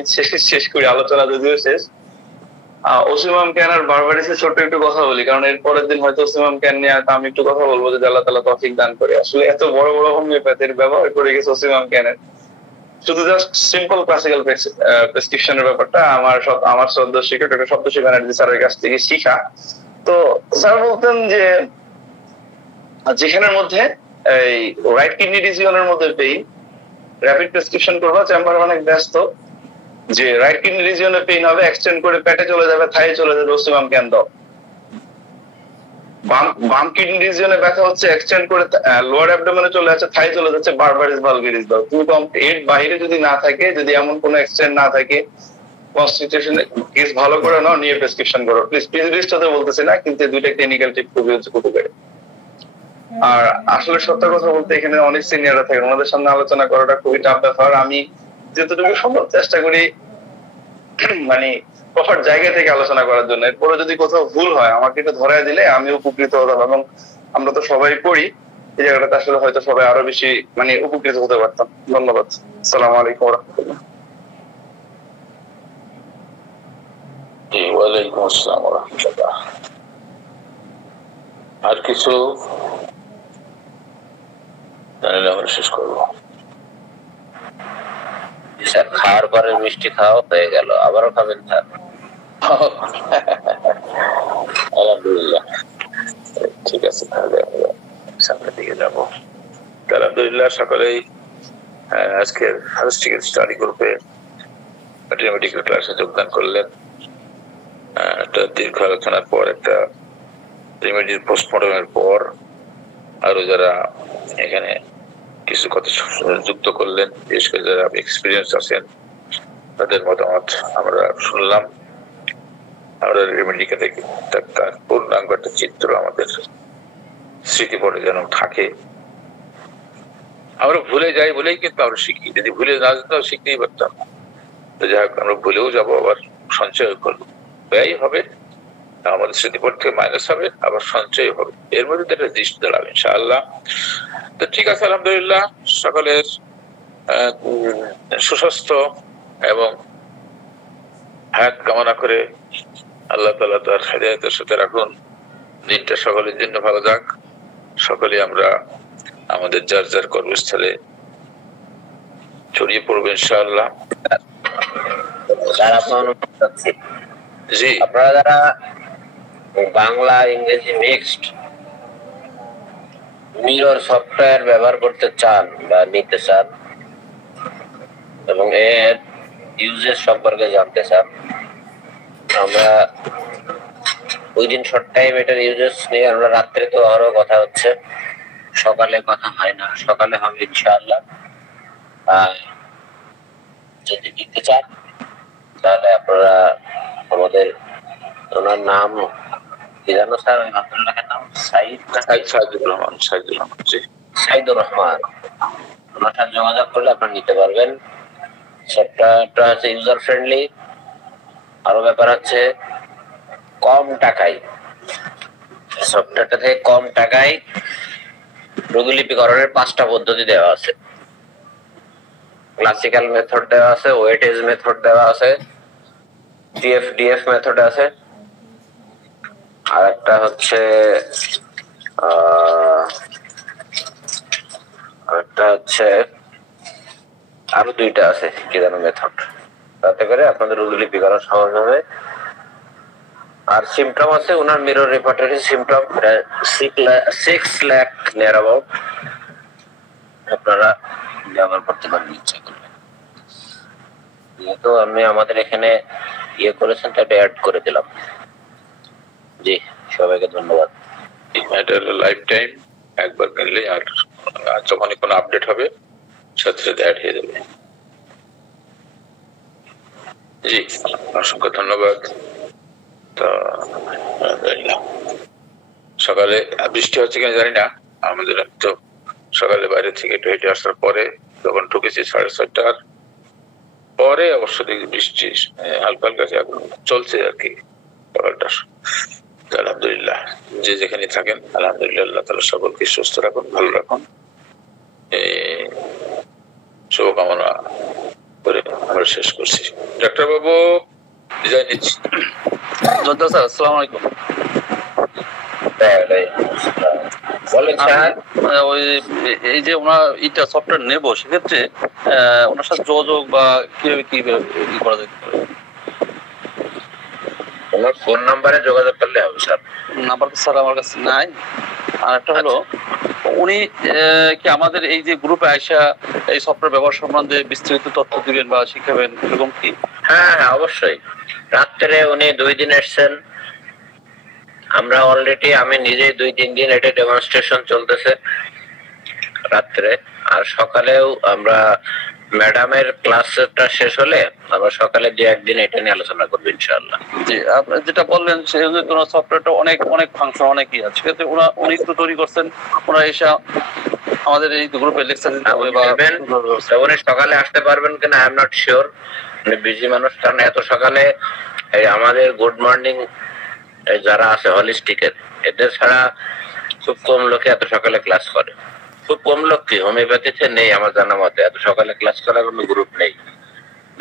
শেষ করি, আলোচনা যদিও শেষ। ওসিমাম ক্যান আর বারবারিসের ছোট্ট একটু কথা বলি, কারণ এর পরের দিন হয়তো ওসিমাম ক্যান নিয়ে আমি একটু কথা বলবো, যে আল্লাহ তাআলা তৌফিক দান করে। আসলে এত বড় বড় হোমিওপ্যাথির ব্যবহার করে গেছে ওসিমাম ক্যানের, শুধু জাস্ট সিম্পল ক্লাসিক্যাল প্রেসক্রিপশনের ব্যাপারটা আমার শ্রদ্ধা শিক্ষক ডক্টর সপ্তর্ষি ব্যানার্জি স্যারের কাছ থেকে শিখা। তো স্যার বলতেন যে যেখানের মধ্যে এই রাইট কিডনি রিজিয়নের মধ্যে পেইন, র‍্যাপিড প্রেসক্রিপশন করবা, চেম্বার অনেক ব্যস্ত, যে রাইট কিডনি রিজিয়নে পেইন হবে, এক্সটেন্ড করে পেটে চলে যাবে, থাইয়ে চলে যাবে, ওসিমাম ক্যান দাও। বাম কিডনি রিজিয়নে ব্যথা হচ্ছে, এক্সটেন্ড করে লোয়ার অ্যাবডোমেনে চলে যাচ্ছে, থাই চলে যাচ্ছে, বারবারিস ভালগারিস দাও। তুমি এর বাইরে যদি না থাকে, যদি এমন কোনো এক্সটেন্ড না থাকে, কনস্টিটিউশন কেস ভালো করে নাও, নিয়ে প্রেসক্রিপশন করো প্লিজ। প্রিজুডিস তো বলতেছে না, কিন্তু দুইটা ক্লিনিক্যাল টিপ খুবই উপকারী। আর আসলে সত্য কথা বলতে এখানে অনেক সিনিয়ররা থাকে, ওনাদের সামনে আলোচনা করাটা খুবই টাফ ব্যাপার। আমি যতটুকু সম্ভব চেষ্টা করি মানে প্রপার জায়গা থেকে আলোচনা করার জন্য। এরপরে যদি কোথাও ভুল হয় আমাকে এটা ধরায় দিলে আমি উপকৃত হতাম, এবং আমরা তো সবাই পড়ি, এই জায়গাটাতে আসলে হয়তো সবাই আরো বেশি মানে উপকৃত হতে পারতাম। ধন্যবাদ। আসসালামু আলাইকুম ওয়া রাহমাতুল্লাহ। ওয়ালাইকুম আসসালাম ওয়া রাহমাতুল্লাহ। আর কিছু জানালে আমরা শেষ করবো। স্যার খাওয়ার পরে মিষ্টি খাওয়া হয়ে গেল, আবারও খাবেন স্যার? আলহামদুলিল্লাহ, ঠিক আছে, তাহলে আমরা সামনের দিকে যাবো। আলহামদুলিল্লাহ, সকলেই আজকের হাউস্টিকের স্টাডি গ্রুপে মেডিকেল ক্লাসে যোগদান করলেন। একটা দীর্ঘ আলোচনার পর, একটা রেমেডির পোস্টমর্টমের পর আরো যারা এখানে কিছু কথা যুক্ত করলেন, বিশেষ করে যারা এক্সপিরিয়েন্স আছেন তাদের মতামত আমরা শুনলাম। আমরা রেমেডিকে দেখি তার পূর্ণাঙ্গ একটা চিত্র আমাদের স্মৃতিপটে যেন থাকে। আমরা ভুলে যাই বলেই কিন্তু আমরা শিখি, যদি ভুলে না যেতাম শিখতেই পারতাম। তো যাই হোক, আমরা ভুলেও যাবো, আবার সঞ্চয় করবো, ব্যয় হবে, আমাদের স্মৃতিপট থেকে মাইনাস হবে, আবার সঞ্চয় হবে, এর মধ্যে একটা দৃষ্টি দাঁড়াবে ইনশাআল্লাহ। তো ঠিক আছে, আলহামদুলিল্লাহ, সকলের সুস্বাস্থ্য এবং হায়াত কামনা করে আল্লাহ তাআলা তার হেদায়েতের সাথে রাখুন। দিনটা সকলের জন্য ভালো যাক। সকলে আমরা আমাদের যার যার কর্মস্থলে ছড়িয়ে পড়বো ইনশাআল্লাহ। জি, আপনারা যারা বাংলা ইংরেজি মিক্সড মিরর সফটওয়্যার ব্যবহার করতে চান বা নিতে চান এবং এর ইউজেস সম্পর্কে জানতে চান, আমরা উইদিন শর্ট টাইম এটার ইউজেস নিয়ে আমরা রাত্রে তো আরো কথা হচ্ছে, সকালে কথা হয় না, সকালে হবে ইনশাআল্লাহ। যদি নিতে চান তাহলে আপনারা আমাদের, ওনার নাম কি জানো স্যার? আব্দুল্লাহের নাম সাইদুর রহমান। সাইদুর রহমান, ওনার সাথে যোগাযোগ করলে আপনারা নিতে পারবেন। সফটওয়্যারটা হচ্ছে ইউজার ফ্রেন্ডলি। আরো ব্যাপার হচ্ছে কম টাকায়, সফটওয়্যারটা থেকে কম টাকায় রোগীলিপিকরণের 5টা পদ্ধতি দেওয়া আছে। ক্লাসিক্যাল মেথড দেওয়া আছে, ওয়েটেজ মেথড দেওয়া আছে, টিএফডিএফ মেথড আছে, আর একটা হচ্ছে আরো 2টা আছে কি যেন মেথড, তাতে করে আপনাদের রোগীলিপিকরণ সহজ হবে। আর সিমটম আছে ওনার mirror repertory symptom 6 lakh near about, আপনারা ব্যবহার করতে পারেন ইচ্ছা করলে। যেহেতু আমি আমাদের এখানে ইয়ে করেছেন তাতে অ্যাড করে দিলাম। জি, সবাইকে ধন্যবাদ। এটা হলো লাইফ টাইম, একবার কিনলে আর যখনই কোনো আপডেট হবে সাথে সাথে অ্যাড হয়ে যাবে। জি, অসংখ্য ধন্যবাদ। তো সকালে বৃষ্টি হচ্ছে কিনা জানি না, আমাদের তো সকালে বাইরে থেকে একটু হেঁটে আসার পরে যখন ঢুকেছি 6:30টার পরে অবশ্য দেখি বৃষ্টি হালকা হালকা চলছে আর কি সকালটা। আলহামদুলিল্লাহ, যে যেখানে থাকেন আলহামদুলিল্লাহ, আল্লাহ তাআলা সকলকে সুস্থ রাখুন, ভালো রাখুন, শুভকামনা করে আমরা শেষ করছি। ডাক্তার বাবু বিদায় নিচ্ছি। স্যার আসসালামু আলাইকুম। ওই এই যে ওনার এটা সফটওয়্যার নেবো, সেক্ষেত্রে ওনার সাথে যোগাযোগ বা কিভাবে কি করা যেতে পারে? ওনার ফোন নাম্বারে যোগাযোগ করলে হবে স্যার। নাম্বার তো স্যার আমার কাছে নাই। আর একটা হলো, উনি কি আমাদের এই যে গ্রুপে আইসা এই সফটওয়্যার ব্যবহার সম্বন্ধে বিস্তারিত তথ্য দিবেন বা শিখাবেন, এরকম কি? হ্যাঁ, অবশ্যই। রাত্রে উনি 2 দিন এসছেন, আমরা অলরেডি আমি নিজেই 2-3 দিন এটা ডেমনস্ট্রেশন চলতেছে রাত্রে, আর সকালেও আমরা ম্যাডামের ক্লাসটা শেষ হলে আমরা সকালে যে একদিন এটা নিয়ে আলোচনা করবো ইনশাআল্লাহ। জি, আপনি যেটা বললেন সেই অনুযায়ী ওনার সফটওয়্যারটা অনেক অনেক ফাংশন অনেকই আছে, সেক্ষেত্রে উনি তো তৈরি করছেন, ওনারা এসে আমাদের এই গ্রুপে লেকচার দিতে হবে বা উনি সকালে আসতে পারবেন কিনা আই এম নট শিওর, উনি বিজি মানুষ, কারণ এত সকালে এই আমাদের গুড মর্নিং যারা আছে হলিস্টিকের এদের ছাড়া খুব কম লোকে এত সকালে ক্লাস করে, খুব কম লোক কি হোমিওপ্যাথিতে নেই আমার জানা মতে, এত সকালে ক্লাস করার কোনো গ্রুপ নেই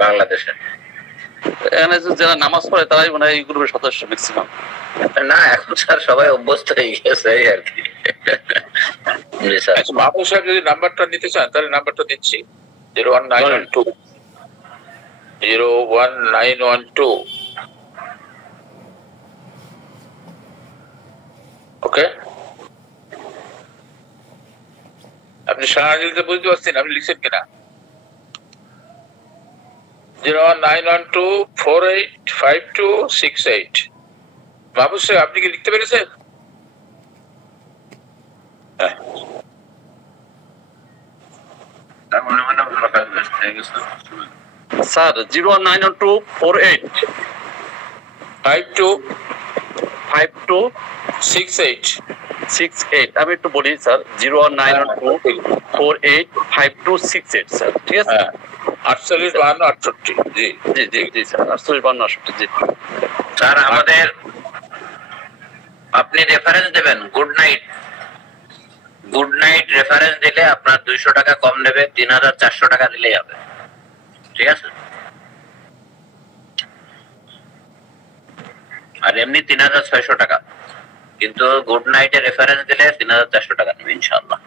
বাংলাদেশে। যারা নামাজ পড়ে তারাই মনে হয় এই গ্রুপের সদস্য ম্যাক্সিমাম। না এখন স্যার সবাই অভ্যস্ত হয়ে গেছে আর কি। মাহবুব সাহেব যদি নাম্বারটা নিতে চান তাহলে নাম্বারটা দিচ্ছি 01912 ওকে। আপনি সারা বুঝতে পারছেন, আপনি লিখছেন কিনা? 091248526 বাবু সাহেব আপনি কি লিখতে পেরেছেন? স্যার 01924852526 আমি একটু বলি স্যার, 01924852526 স্যার, ঠিক আছে? 485268 জি জি জি জি স্যার, 485268 জি স্যার। আমাদের আপনি রেফারেন্স দেবেন গুড নাইট রেফারেন্স দিলে আপনার 200 টাকা কম নেবে, 3400 টাকা দিলেই হবে, ঠিক আছে? আর এমনি 3600 টাকা, কিন্তু গুড নাইটে রেফারেন্স দিলে 3400 টাকা নেবে ইনশাআল্লাহ।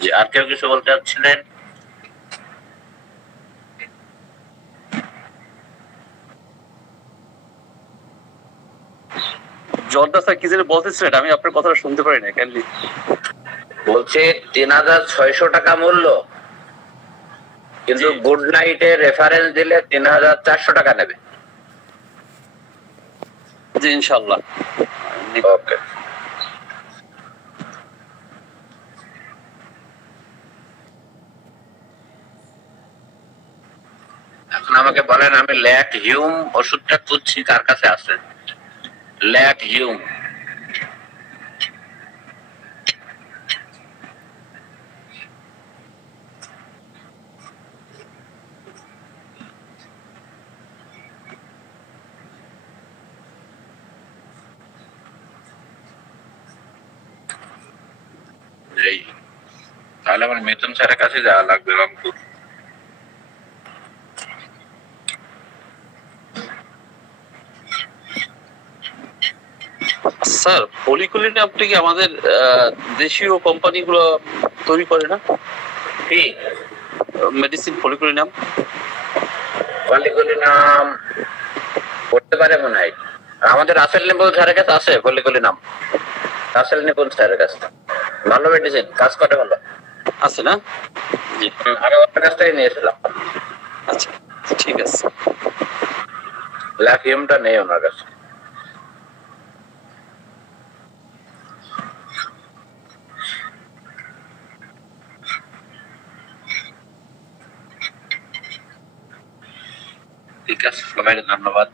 জি, আর কেউ কিছু বলতে চাচ্ছিলেন? জর্দা স্যার কি যেন বলতেছিলেন, আমি আপনার কথাটা শুনতে পারি না ক্যানলি। বলছে 3600 টাকা মূল্য, কিন্তু গুড নাইটে রেফারেন্স দিলে 3400 টাকা নেবে। জি ইনশাআল্লাহ। ওকে। এখন আমাকে বলেন, আমি ল্যাক হিউম ওষুধটা খুঁজছি, কার কাছে আছে ল্যাক হিউম? তাহলে আমার মিথুন স্যারের কাছে যাওয়া লাগবে রংপুর। স্যার পলিকুলিন আপনি কি আমাদের দেশীয় কোম্পানিগুলো তৈরি করে না? কি মেডিসিন পলিকুলিনাম করতে পারে মনে হয়। আমাদের রাসেল নিপুণ স্যারের কাছে আছে পলিকুলিনাম, রাসেল নিপুণ স্যারের কাছে ভালো মেডিসিন, কাজ করে ভালো আছে না? জি, আমি ওর কাছ থেকে নিয়েছিলাম। আচ্ছা ঠিক আছে। ল্যাকিউমটা নেই ওনার কাছে। ঠিক আছে, সবাইকে ধন্যবাদ।